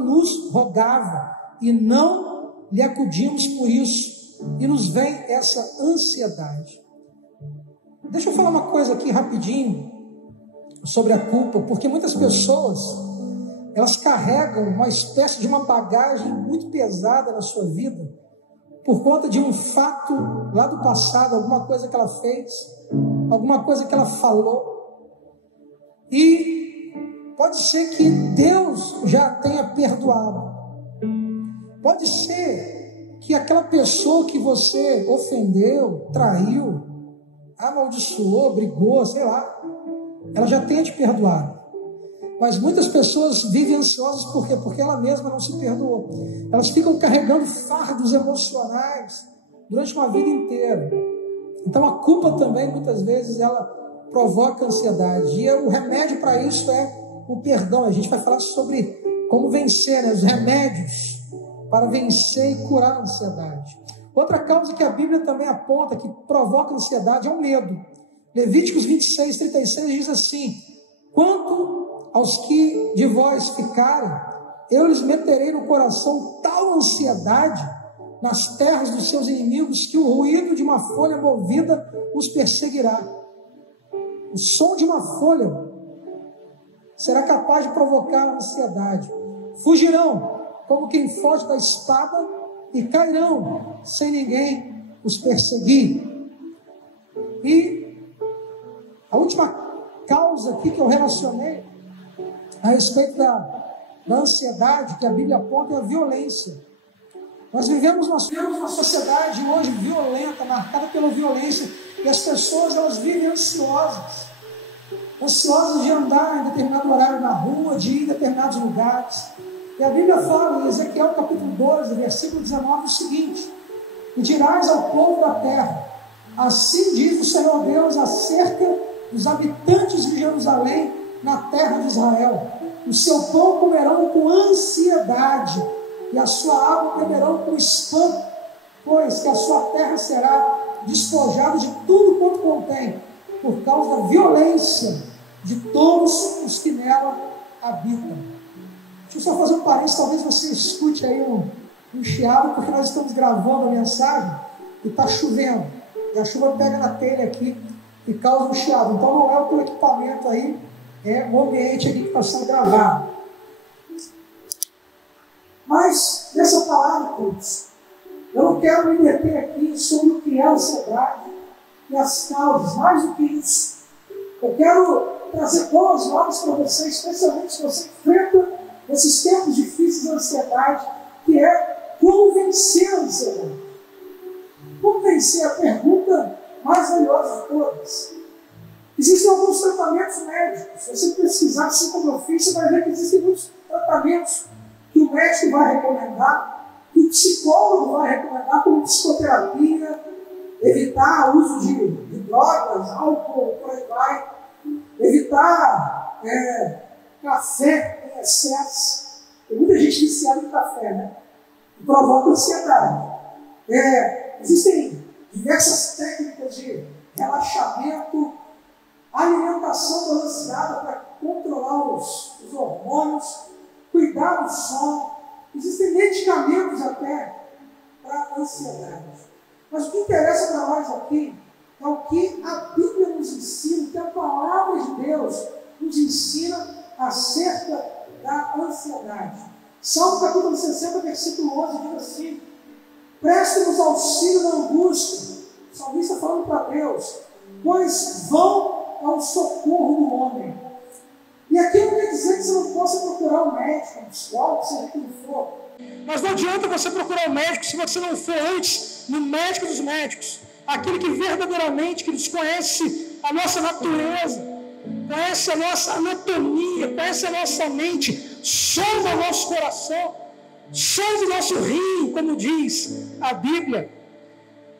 nos rogava, e não lhe acudimos por isso, e nos vem essa ansiedade. Deixa eu falar uma coisa aqui rapidinho sobre a culpa, porque muitas pessoas, elas carregam uma espécie de uma bagagem muito pesada na sua vida, por conta de um fato lá do passado, alguma coisa que ela fez, alguma coisa que ela falou, e pode ser que Deus já tenha perdoado, pode ser que aquela pessoa que você ofendeu, traiu, amaldiçoou, brigou, sei lá, ela já tenha te perdoado. Mas muitas pessoas vivem ansiosas por quê? Porque ela mesma não se perdoou. Elas ficam carregando fardos emocionais durante uma vida inteira. Então a culpa também, muitas vezes, ela provoca ansiedade. E o remédio para isso é o perdão. A gente vai falar sobre como vencer, né? Os remédios para vencer e curar a ansiedade. Outra causa que a Bíblia também aponta que provoca ansiedade é o medo. Levíticos 26, 36 diz assim: quanto aos que de vós ficarem, eu lhes meterei no coração tal tal ansiedade nas terras dos seus inimigos que o ruído de uma folha movida os perseguirá. O som de uma folha será capaz de provocar ansiedade. Fugirão como quem foge da espada e cairão sem ninguém os perseguir. E a última causa aqui que eu relacionei a respeito da ansiedade que a Bíblia aponta é a violência. Nós vivemos uma sociedade hoje violenta, marcada pela violência, e as pessoas elas vivem ansiosas de andar em determinado horário na rua, de ir em determinados lugares. E a Bíblia fala em Ezequiel capítulo 12, versículo 19, o seguinte: e dirás ao povo da terra, assim diz o Senhor Deus acerca dos habitantes de Jerusalém na terra de Israel: o seu pão comerão com ansiedade, e a sua água beberão com espanto, pois que a sua terra será despojada de tudo quanto contém, por causa da violência de todos os que nela habitam. Deixa eu só fazer um parênteses, talvez você escute aí um chiado, porque nós estamos gravando a mensagem e está chovendo, e a chuva pega na telha aqui e causa um chiado. Então não é o teu equipamento aí, é o ambiente aqui que está sendo gravado. Mas, nessa palavra, queridos, eu não quero me meter aqui sobre o que é a ansiedade e as causas. Mais do que isso, eu quero trazer boas novas para você, especialmente se você enfrenta esses tempos difíceis da ansiedade, que é como vencer a ansiedade. Como vencer? A pergunta mais valiosa de todas. Existem alguns tratamentos médicos. Se você pesquisar, assim como eu fiz, você vai ver que existem muitos tratamentos que o médico vai recomendar, que o psicólogo vai recomendar, como psicoterapia, evitar o uso de drogas, álcool, por aí vai, evitar café em excesso. Tem muita gente viciada em café, né? Que provoca ansiedade. Existem diversas técnicas de relaxamento, alimentação balanceada para controlar os hormônios, cuidar do sono. Existem medicamentos até para a ansiedade. Mas o que interessa para nós aqui é o que a Bíblia nos ensina, o que a palavra de Deus nos ensina acerca da ansiedade. Salmo capítulo 60, versículo 11 diz assim: preste-nos auxílio na angústia. O salmista falando para Deus, pois vão ao socorro do homem. E aqui não quer dizer que você não possa procurar um médico, um psicólogo, seja quem for. Mas não adianta você procurar um médico se você não for antes no médico dos médicos, aquele que verdadeiramente que nos conhece a nossa natureza, conhece a nossa anatomia, conhece a nossa mente, sonda o nosso coração, sonda o nosso rim, como diz a Bíblia.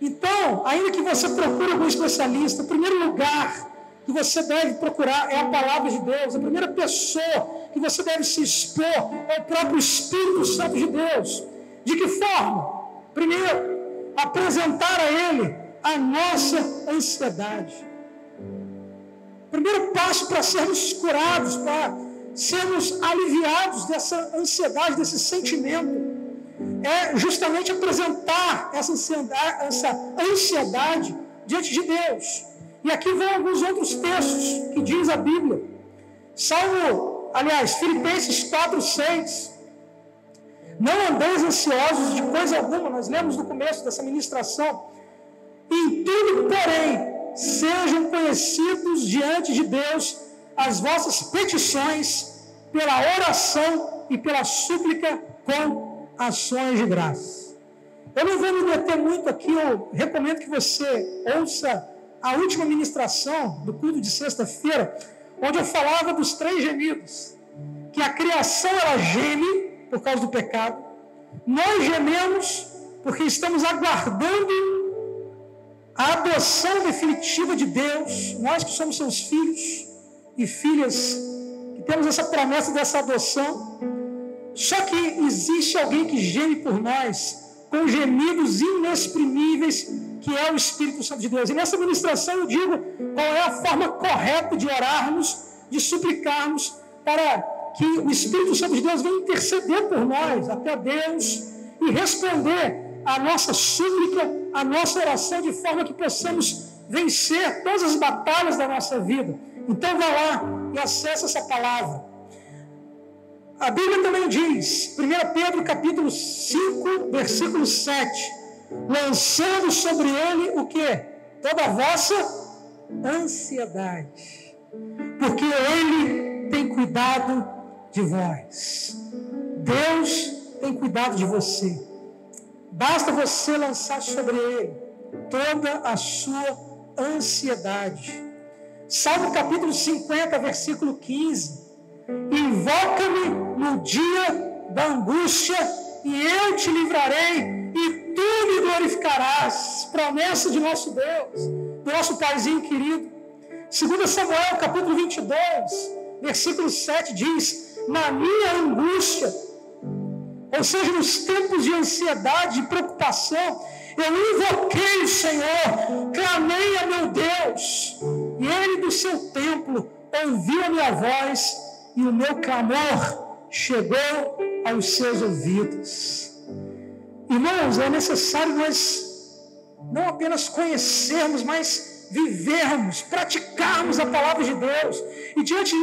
Então, ainda que você procure algum especialista, o primeiro lugar que você deve procurar é a palavra de Deus. A primeira pessoa que você deve se expor é o próprio Espírito Santo de Deus. De que forma? Primeiro, apresentar a Ele a nossa ansiedade. O primeiro passo para sermos curados, para sermos aliviados dessa ansiedade, desse sentimento, é justamente apresentar essa ansiedade diante de Deus. E aqui vão alguns outros textos que diz a Bíblia. Filipenses 4:6. Não andeis ansiosos de coisa alguma, nós lemos no começo dessa ministração. Em tudo, porém, sejam conhecidos diante de Deus as vossas petições pela oração e pela súplica com ações de graça. Eu não vou me meter muito aqui, eu recomendo que você ouça a última ministração do culto de sexta-feira, onde eu falava dos 3 gemidos, que a criação ela geme por causa do pecado, nós gememos porque estamos aguardando a adoção definitiva de Deus, nós que somos seus filhos e filhas, que temos essa promessa dessa adoção. Só que existe alguém que geme por nós com gemidos inexprimíveis, que é o Espírito Santo de Deus. E nessa ministração eu digo qual é a forma correta de orarmos, de suplicarmos, para que o Espírito Santo de Deus venha interceder por nós, até Deus, e responder à nossa súplica, à nossa oração, de forma que possamos vencer todas as batalhas da nossa vida. Então vá lá e acesse essa palavra. A Bíblia também diz, 1 Pedro capítulo 5, versículo 7, lançando sobre ele o quê? Toda a vossa ansiedade, porque ele tem cuidado de vós. Deus tem cuidado de você. Basta você lançar sobre ele toda a sua ansiedade. Salmo capítulo 50, versículo 15. Invoca-me no dia da angústia e eu te livrarei e tu me glorificarás. Promessa de nosso Deus, do nosso Paizinho querido. 2 Samuel capítulo 22, versículo 7 diz: na minha angústia, ou seja, nos tempos de ansiedade e preocupação, eu invoquei o Senhor, clamei a meu Deus, e Ele do seu templo ouviu a minha voz, e o meu clamor chegou aos seus ouvidos. Irmãos, é necessário nós não apenas conhecermos, mas vivermos, praticarmos a palavra de Deus, e diante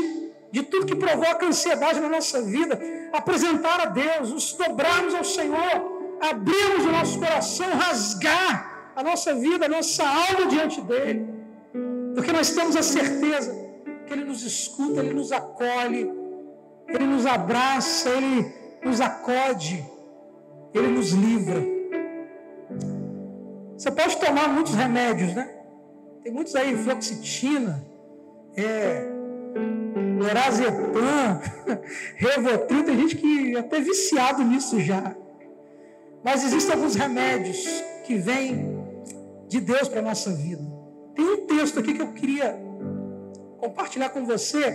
de tudo que provoca ansiedade na nossa vida, apresentar a Deus, nos dobrarmos ao Senhor, abrirmos o nosso coração, rasgar a nossa vida, a nossa alma diante dEle, porque nós temos a certeza que Ele nos escuta, Ele nos acolhe, Ele nos abraça, Ele nos acode, Ele nos livra. Você pode tomar muitos remédios, né? Tem muitos aí, fluoxetina, lorazepam, Rivotril, tem gente que é até viciado nisso já. Mas existem alguns remédios que vêm de Deus para a nossa vida. Tem um texto aqui que eu queria compartilhar com você,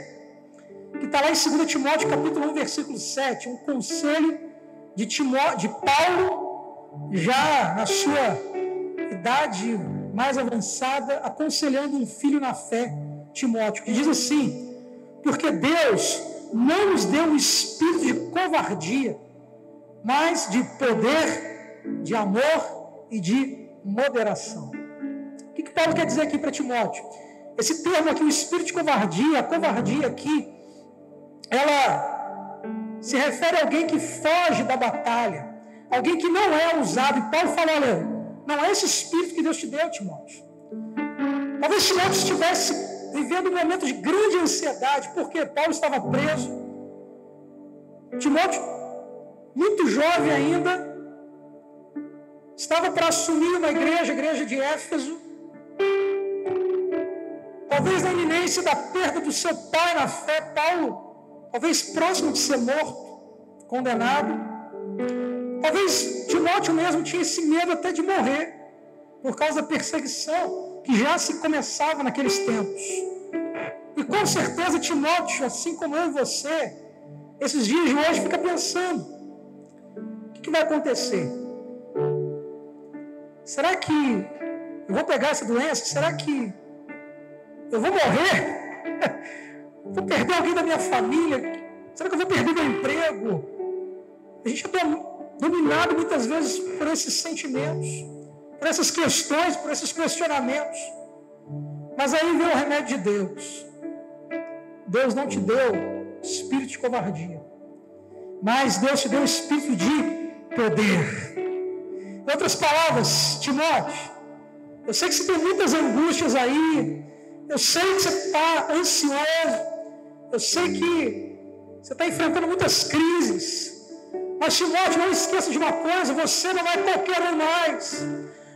que está lá em 2 Timóteo capítulo 1, versículo 7, um conselho de Paulo, já na sua idade mais avançada, aconselhando um filho na fé, Timóteo, que diz assim: porque Deus não nos deu um espírito de covardia, mas de poder, de amor e de moderação. O que Paulo quer dizer aqui para Timóteo? Esse termo aqui, o espírito de covardia, a covardia aqui, ela se refere a alguém que foge da batalha, alguém que não é usado. E Paulo fala: olha, não é esse espírito que Deus te deu, Timóteo. Talvez Timóteo estivesse vivendo um momento de grande ansiedade, porque Paulo estava preso. Timóteo, muito jovem ainda, estava para assumir uma igreja, a igreja de Éfeso. Talvez na iminência da perda do seu pai na fé, Paulo, talvez próximo de ser morto, condenado. Talvez Timóteo mesmo tinha esse medo até de morrer, por causa da perseguição que já se começava naqueles tempos. E com certeza Timóteo, assim como eu e você, esses dias de hoje fica pensando: o que vai acontecer? Será que eu vou pegar essa doença? Será que eu vou morrer? Vou perder alguém da minha família? Será que eu vou perder meu emprego? A gente é dominado muitas vezes por esses sentimentos, por essas questões, por esses questionamentos. Mas aí vem o remédio de Deus. Deus não te deu espírito de covardia, mas Deus te deu espírito de poder. Em outras palavras, Timóteo, eu sei que você tem muitas angústias aí, eu sei que você está ansioso, eu sei que você está enfrentando muitas crises, mas Timóteo, não esqueça de uma coisa: você não é qualquer um mais,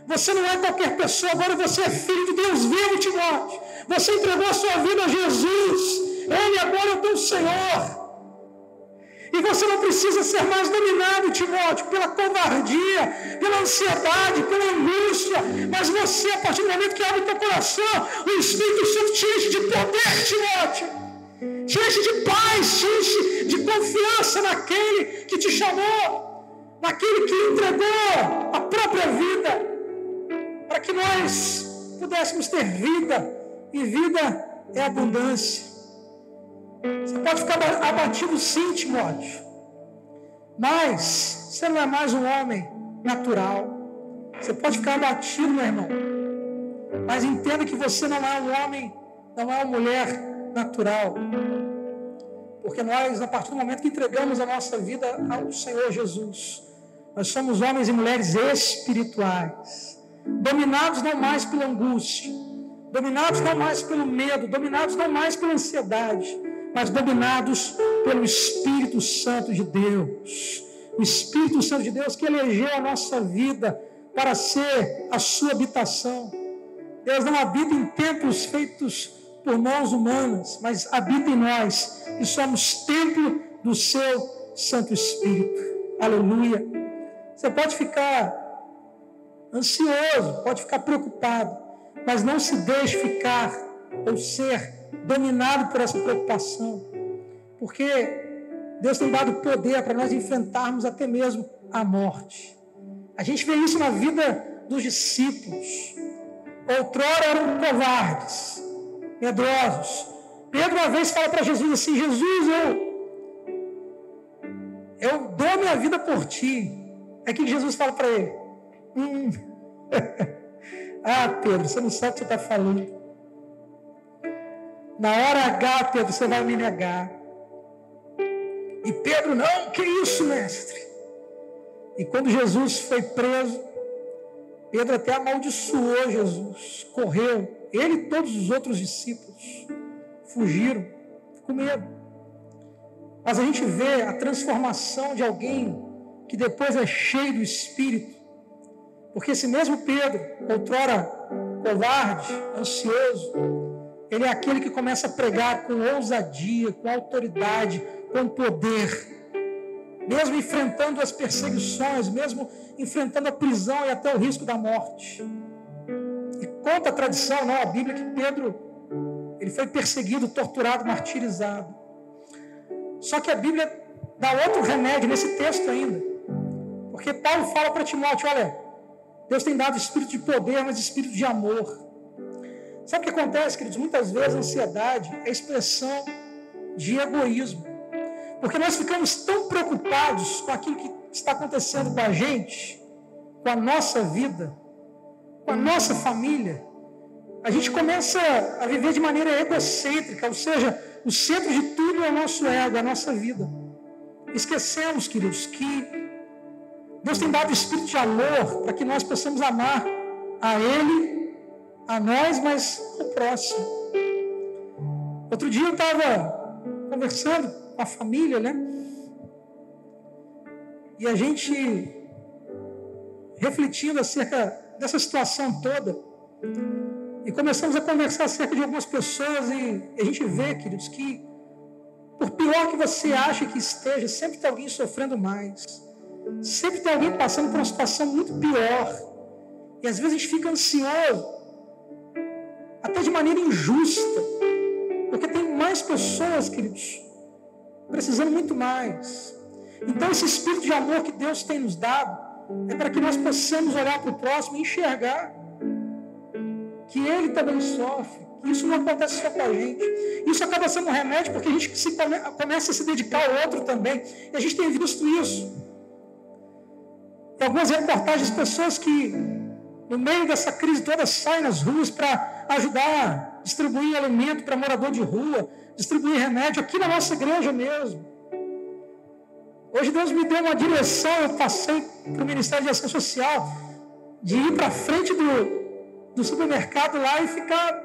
você não é qualquer pessoa, agora você é filho de Deus vivo, Timóteo. Você entregou a sua vida a Jesus, Ele agora é o teu Senhor. E você não precisa ser mais dominado, Timóteo, pela covardia, pela ansiedade, pela angústia. Mas você, a partir do momento que abre o teu coração, o Espírito Santo te enche de poder, Timóteo. Te enche de paz, te enche de confiança naquele que te chamou, naquele que entregou a própria vida, para que nós pudéssemos ter vida, e vida é abundância. Você pode ficar abatido sim, Timóteo, Mas você não é mais um homem natural. Você pode ficar abatido, meu irmão, mas entenda que você não é um homem, não é uma mulher natural. Porque nós, a partir do momento que entregamos a nossa vida ao Senhor Jesus, nós somos homens e mulheres espirituais, dominados não mais pela angústia, dominados não mais pelo medo, dominados não mais pela ansiedade, mas dominados pelo Espírito Santo de Deus. O Espírito Santo de Deus que elegeu a nossa vida para ser a sua habitação. Deus não habita em templos feitos por mãos humanas, mas habita em nós, que somos templo do seu Santo Espírito. Aleluia. Você pode ficar ansioso, pode ficar preocupado, mas não se deixe ficar ou ser dominado por essa preocupação, porque Deus tem dado poder para nós enfrentarmos até mesmo a morte. A gente vê isso na vida dos discípulos. Outrora eram covardes, medrosos. Pedro uma vez fala para Jesus assim: Jesus, eu dou minha vida por ti. É que Jesus fala para ele: ah, Pedro, você não sabe o que você está falando. Na hora H, Pedro, você vai me negar. E Pedro: não, que isso, mestre? E quando Jesus foi preso, Pedro até amaldiçoou Jesus, correu. Ele e todos os outros discípulos fugiram com medo. Mas a gente vê a transformação de alguém que depois é cheio do Espírito. Porque esse mesmo Pedro, outrora covarde, ansioso, ele é aquele que começa a pregar com ousadia, com autoridade, com poder. Mesmo enfrentando as perseguições, mesmo enfrentando a prisão e até o risco da morte. E conta a tradição, não, a Bíblia, que Pedro, ele foi perseguido, torturado, martirizado. Só que a Bíblia dá outro remédio nesse texto ainda. Porque Paulo fala para Timóteo: olha, Deus tem dado espírito de poder, mas espírito de amor. Sabe o que acontece, queridos? Muitas vezes a ansiedade é expressão de egoísmo. Porque nós ficamos tão preocupados com aquilo que está acontecendo com a gente, com a nossa vida, com a nossa família. A gente começa a viver de maneira egocêntrica, ou seja, o centro de tudo é o nosso ego, a nossa vida. Esquecemos, queridos, que Deus tem dado o espírito de amor para que nós possamos amar a Ele, a nós, mas ao próximo. Outro dia eu estava conversando com a família, né? E a gente refletindo acerca dessa situação toda. E começamos a conversar acerca de algumas pessoas e a gente vê, queridos, que por pior que você ache que esteja, sempre tem alguém sofrendo mais. Sempre tem alguém passando por uma situação muito pior. E às vezes a gente fica ansioso, até de maneira injusta, porque tem mais pessoas, queridos, precisando muito mais. Então esse espírito de amor que Deus tem nos dado é para que nós possamos olhar para o próximo e enxergar que ele também sofre, que isso não acontece só com a gente. Isso acaba sendo um remédio porque a gente começa a se dedicar ao outro também. E a gente tem visto isso. Tem algumas reportagens de pessoas que no meio dessa crise toda saem nas ruas para ajudar, distribuir alimento para morador de rua, distribuir remédio aqui na nossa igreja mesmo. Hoje Deus me deu uma direção, eu passei para o Ministério de Ação Social, de ir para frente do supermercado lá e ficar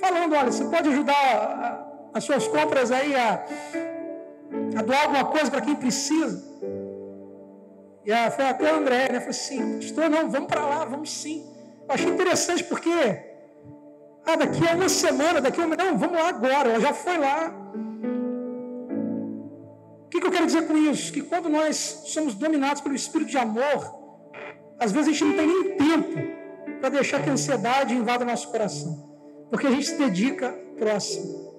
falando: olha, você pode ajudar as suas compras aí a doar alguma coisa para quem precisa. E foi até o André, né? Falei assim: pastor, não, vamos para lá, vamos sim. Eu achei interessante porque daqui a uma semana, não, vamos lá agora, ela já foi lá. O que eu quero dizer com isso? Que quando nós somos dominados pelo espírito de amor, às vezes a gente não tem nem tempo para deixar que a ansiedade invada nosso coração, porque a gente se dedica ao próximo.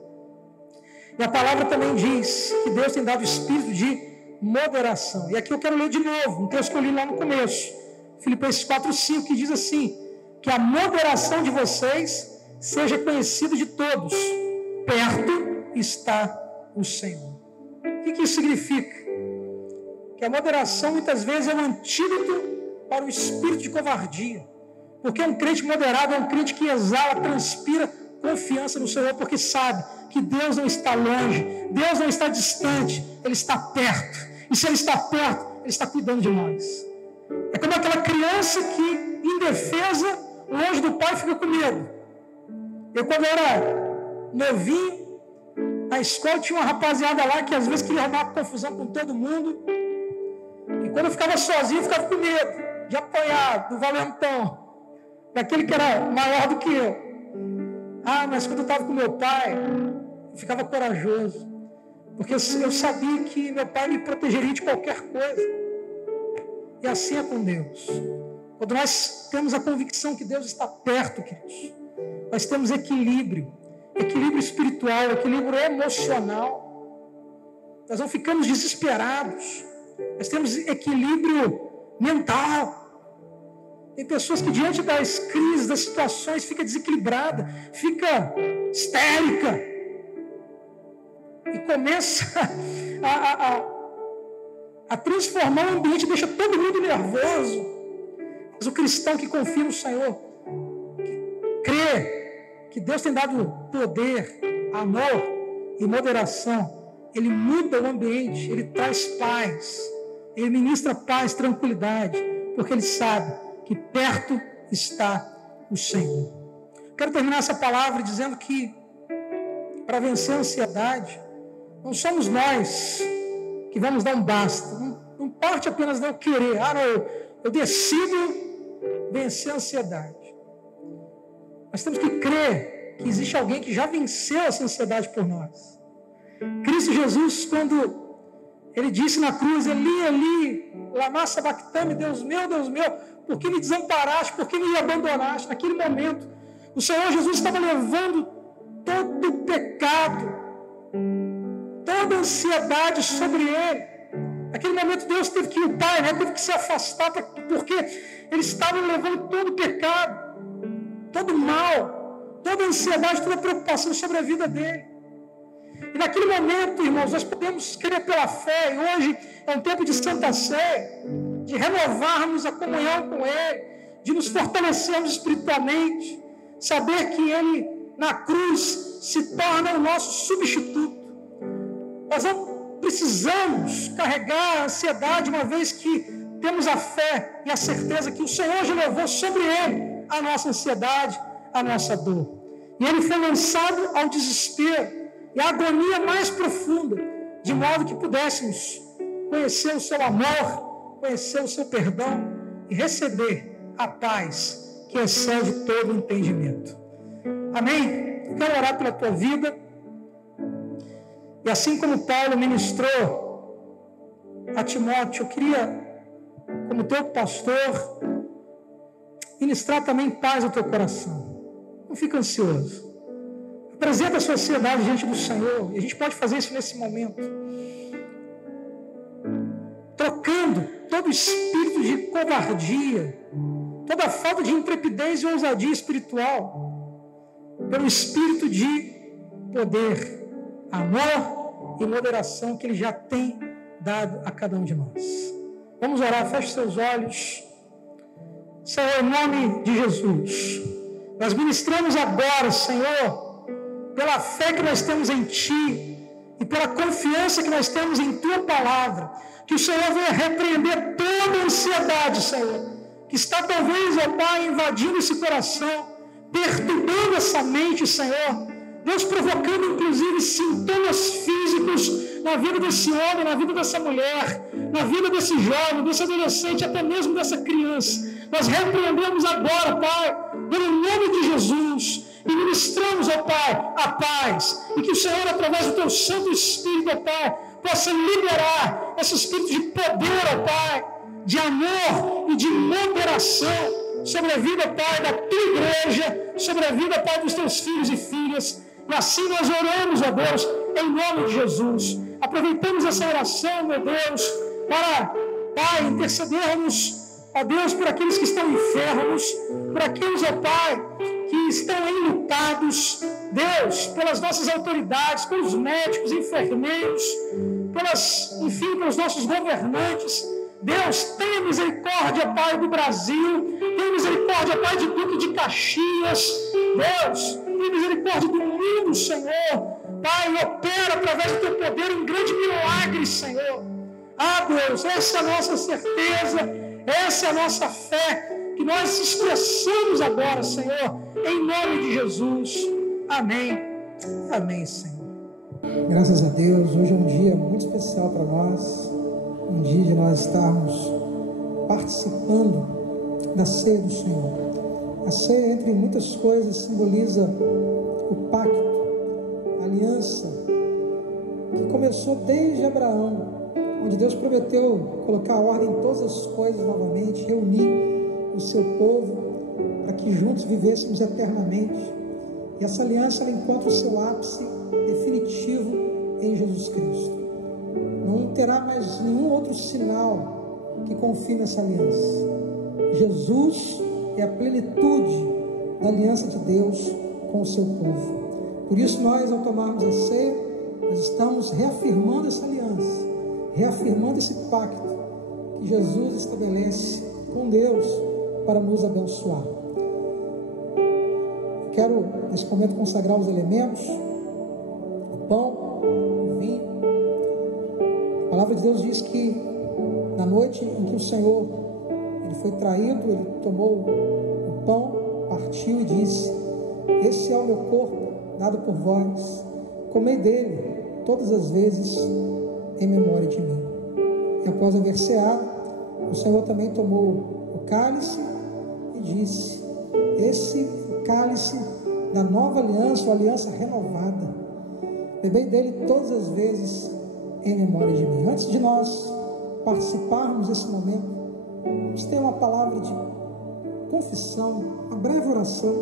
E a palavra também diz que Deus tem dado o espírito de moderação. E aqui eu quero ler de novo um texto que eu li lá no começo, Filipenses 4:5, que diz assim: que a moderação de vocês seja conhecida de todos, perto está o Senhor. O que isso significa? que a moderação muitas vezes é um antídoto para o espírito de covardia. Porque um crente moderado é um crente que exala, transpira confiança no Senhor, porque sabe que Deus não está longe, Deus não está distante, Ele está perto. E se Ele está perto, Ele está cuidando de nós. É como aquela criança que, indefesa, longe do pai, fica com medo. Eu, quando era novinho, na escola tinha uma rapaziada lá que às vezes queria arrumar confusão com todo mundo. E quando eu ficava sozinho, eu ficava com medo de apanhar do valentão, daquele que era maior do que eu. Mas quando eu estava com meu pai, eu ficava corajoso, porque eu sabia que meu pai me protegeria de qualquer coisa. E assim é com Deus. Quando nós temos a convicção que Deus está perto, queridos, nós temos equilíbrio espiritual, equilíbrio emocional. Nós não ficamos desesperados. Nós temos equilíbrio mental. Tem pessoas que diante das crises, das situações, fica desequilibrada, fica histérica e começa a transformar o ambiente, deixa todo mundo nervoso. Mas o cristão que confia no Senhor, que crê que Deus tem dado poder, amor e moderação, ele muda o ambiente, ele traz paz, ele ministra paz, tranquilidade, porque ele sabe que perto está o Senhor. Quero terminar essa palavra dizendo que para vencer a ansiedade, não somos nós que vamos dar um basta. Não parte apenas de eu querer. Eu decido vencer a ansiedade. Nós temos que crer que existe alguém que já venceu essa ansiedade por nós. Cristo Jesus, quando Ele disse na cruz, Eli, Eli, lama sabachthani, Deus meu, por que me desamparaste, por que me abandonaste? Naquele momento, o Senhor Jesus estava levando todo o pecado, toda a ansiedade sobre Ele. Naquele momento, Deus teve que ir, Pai, teve que se afastar, porque Ele estava levando todo o pecado, todo o mal, toda a ansiedade, toda a preocupação sobre a vida dele. E naquele momento, irmãos, nós podemos crer pela fé, e hoje é um tempo de Santa Ceia, de renovarmos a comunhão com Ele, de nos fortalecermos espiritualmente, saber que Ele, na cruz, se torna o nosso substituto. Nós não precisamos carregar a ansiedade, uma vez que temos a fé e a certeza que o Senhor já levou sobre Ele a nossa ansiedade, a nossa dor. E Ele foi lançado ao desespero e a agonia mais profunda, de modo que pudéssemos conhecer o seu amor, conhecer o seu perdão e receber a paz que excede todo o entendimento. Amém? Eu quero orar pela tua vida. E assim como Paulo ministrou a Timóteo, eu queria, como teu pastor, ministrar também paz ao teu coração. Não fica ansioso. Apresenta a sua ansiedade diante do Senhor. E a gente pode fazer isso nesse momento. Trocando todo espírito de covardia, toda falta de intrepidez e ousadia espiritual, pelo espírito de poder, amor e moderação que Ele já tem dado a cada um de nós. Vamos orar, feche seus olhos. Senhor, em nome de Jesus, nós ministramos agora, Senhor, pela fé que nós temos em Ti e pela confiança que nós temos em Tua palavra, que o Senhor venha repreender toda a ansiedade, Senhor, que está talvez, ó Pai, invadindo esse coração, perturbando essa mente, Senhor, Deus, provocando inclusive sintomas físicos na vida desse homem, na vida dessa mulher, na vida desse jovem, desse adolescente, até mesmo dessa criança. Nós repreendemos agora, Pai, pelo nome de Jesus, e ministramos, ó Pai, a paz, e que o Senhor, através do Teu Santo Espírito, ó Pai, possa liberar esse espírito de poder, ó Pai, de amor e de moderação sobre a vida, Pai, da Tua igreja, sobre a vida, Pai, dos Teus filhos e filhas. E assim nós oramos, ó Deus, em nome de Jesus. Aproveitamos essa oração, meu Deus, para, Pai, intercedermos, ó Deus, por aqueles que estão enfermos, por aqueles, ó Pai, que estão enlutados, Deus, pelas nossas autoridades, pelos médicos, enfermeiros, pelos nossos governantes. Deus, tenha misericórdia, Pai, do Brasil, tenha misericórdia, Pai, de Duque de Caxias. Deus, tenha misericórdia do mundo, Senhor. Pai, opera através do Teu poder um grande milagre, Senhor. Ah, Deus, essa é a nossa certeza, essa é a nossa fé, que nós expressamos agora, Senhor, em nome de Jesus. Amém. Amém, Senhor. Graças a Deus, hoje é um dia muito especial para nós, um dia de nós estarmos participando da ceia do Senhor. A ceia, entre muitas coisas, simboliza o pacto, a aliança, que começou desde Abraão, onde Deus prometeu colocar a ordem em todas as coisas novamente, reunir o seu povo, para que juntos vivêssemos eternamente. E essa aliança, ela encontra o seu ápice definitivo em Jesus Cristo. Não terá mais nenhum outro sinal que confirme essa aliança. Jesus é a plenitude da aliança de Deus com o seu povo. Por isso nós, ao tomarmos a ceia, nós estamos reafirmando essa aliança, reafirmando esse pacto que Jesus estabelece com Deus para nos abençoar. Quero, nesse momento, consagrar os elementos, o pão, o vinho. A palavra de Deus diz que na noite em que o Senhor ele foi traído, ele tomou o pão, partiu e disse: esse é o meu corpo dado por vós, comei dele todas as vezes em memória de mim. E após haver ceado, o Senhor também tomou o cálice e disse: esse cálice da nova aliança, ou aliança renovada, bebei dele todas as vezes em memória de mim. Antes de nós participarmos desse momento, vamos ter uma palavra de confissão, uma breve oração,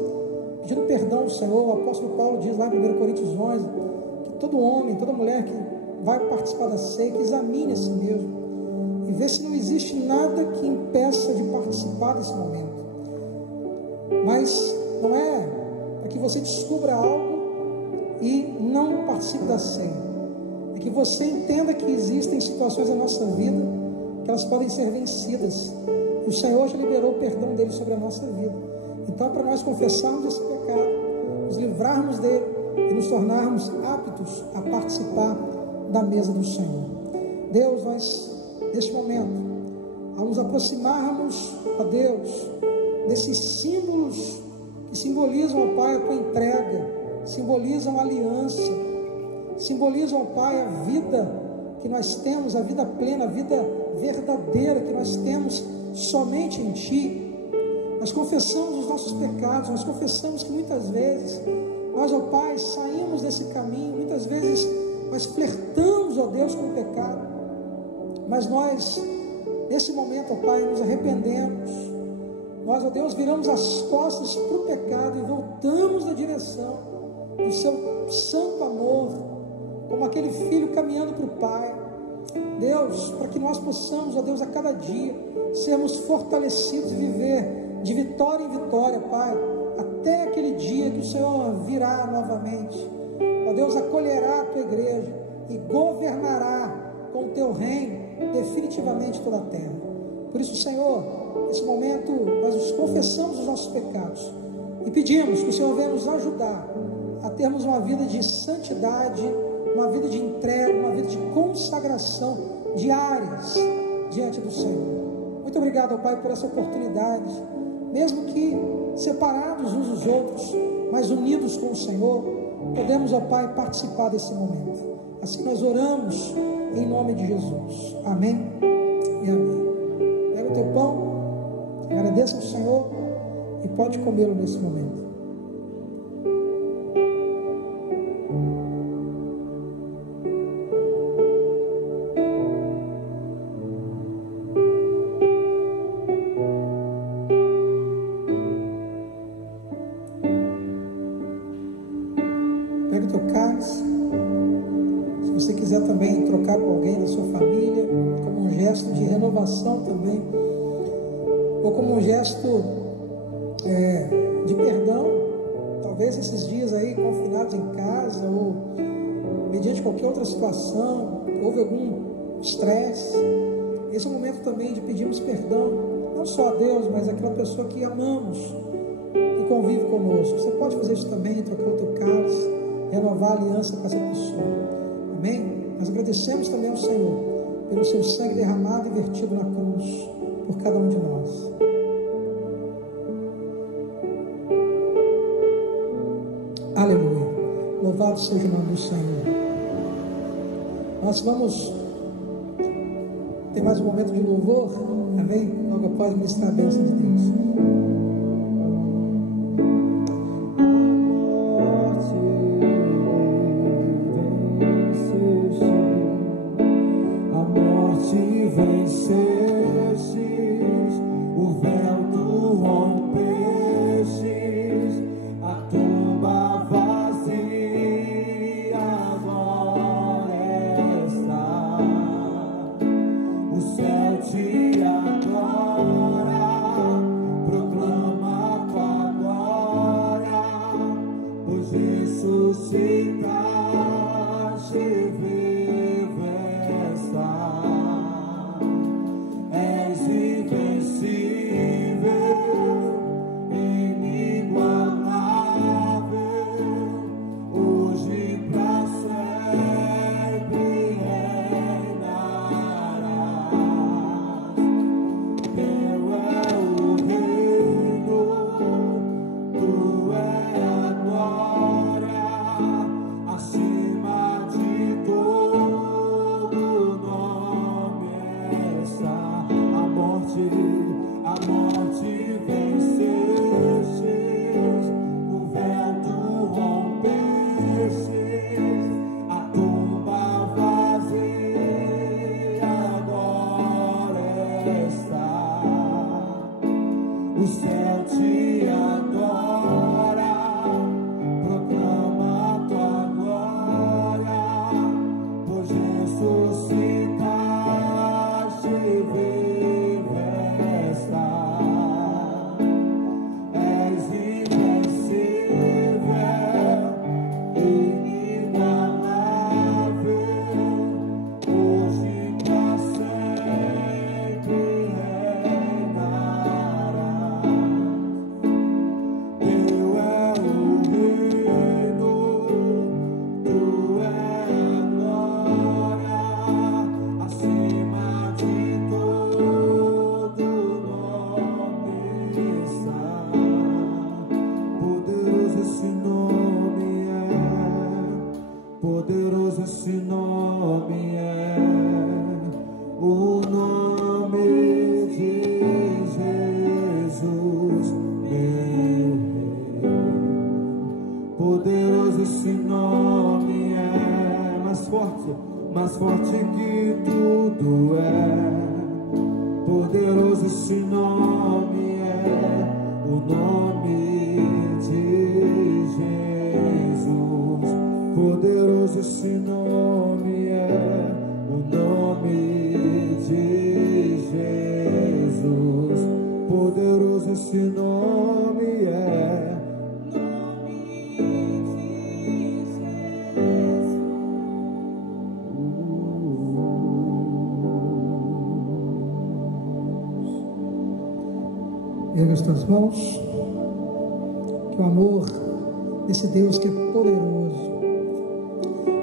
pedindo perdão ao Senhor. O apóstolo Paulo diz lá em 1 Coríntios 11, que todo homem, toda mulher que vai participar da ceia, que examine a si mesmo e vê se não existe nada que impeça de participar desse momento. Mas não é para que você descubra algo e não participe da ceia. É que você entenda que existem situações na nossa vida que elas podem ser vencidas. O Senhor já liberou o perdão dele sobre a nossa vida. Então, para nós confessarmos esse pecado, nos livrarmos dele e nos tornarmos aptos a participar da mesa do Senhor. Deus, nós, neste momento, ao nos aproximarmos a Deus, desses símbolos que simbolizam, ó Pai, a tua entrega, simbolizam a aliança, simbolizam, ó Pai, a vida que nós temos, a vida plena, a vida verdadeira que nós temos somente em Ti. Nós confessamos os nossos pecados, nós confessamos que muitas vezes nós, ó Pai, saímos desse caminho, muitas vezes nós flertamos, ó Deus, com o pecado, mas nós, nesse momento, ó Pai, nos arrependemos. Nós, ó Deus, viramos as costas para o pecado e voltamos na direção do Seu santo amor, como aquele filho caminhando para o Pai. Deus, para que nós possamos, ó Deus, a cada dia sermos fortalecidos e viver de vitória em vitória, Pai, até aquele dia que o Senhor virá novamente. Ó Deus, acolherá a Tua igreja e governará com o Teu reino definitivamente toda a terra. Por isso, Senhor, nesse momento nós nos confessamos os nossos pecados e pedimos que o Senhor venha nos ajudar a termos uma vida de santidade, uma vida de entrega, uma vida de consagração diárias diante do Senhor. Muito obrigado, ó Pai, por essa oportunidade, mesmo que separados uns dos outros, mas unidos com o Senhor, podemos, ó Pai, participar desse momento. Assim nós oramos em nome de Jesus. Amém e amém. Pega o teu pão, agradeça ao Senhor e pode comê-lo nesse momento. Pega o teu cálice. Se você quiser também trocar com alguém da sua família, como um gesto de renovação também, ou como um gesto de perdão, Talvez esses dias aí confinados em casa ou mediante qualquer outra situação, houve algum estresse. Esse é o momento também de pedirmos perdão, não só a Deus, mas àquela pessoa que amamos e convive conosco. Você pode fazer isso também, trocar o teu cálice, renovar a aliança com essa pessoa. Amém? Nós agradecemos também ao Senhor pelo seu sangue derramado e vertido na cruz por cada um de nós. Aleluia. Louvado seja o nome do Senhor. Nós vamos ter mais um momento de louvor. Amém? Logo após ministrar a bênção de Deus. Mais forte que tudo é, poderoso esse nome é, o nome de Jesus. Poderoso esse nome é, o nome de Jesus. Poderoso esse nome é. Erga as tuas mãos, que o amor desse Deus que é poderoso,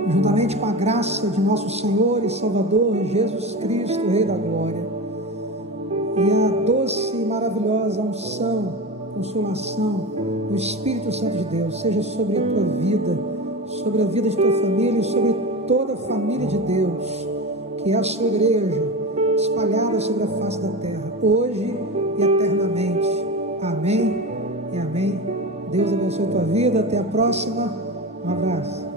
juntamente com a graça de nosso Senhor e Salvador Jesus Cristo, Rei da Glória, e a doce e maravilhosa unção, consolação do Espírito Santo de Deus, seja sobre a tua vida, sobre a vida de tua família e sobre toda a família de Deus, que é a sua igreja, espalhada sobre a face da terra, hoje e eternamente. Amém e amém. Deus abençoe a tua vida. Até a próxima. Um abraço.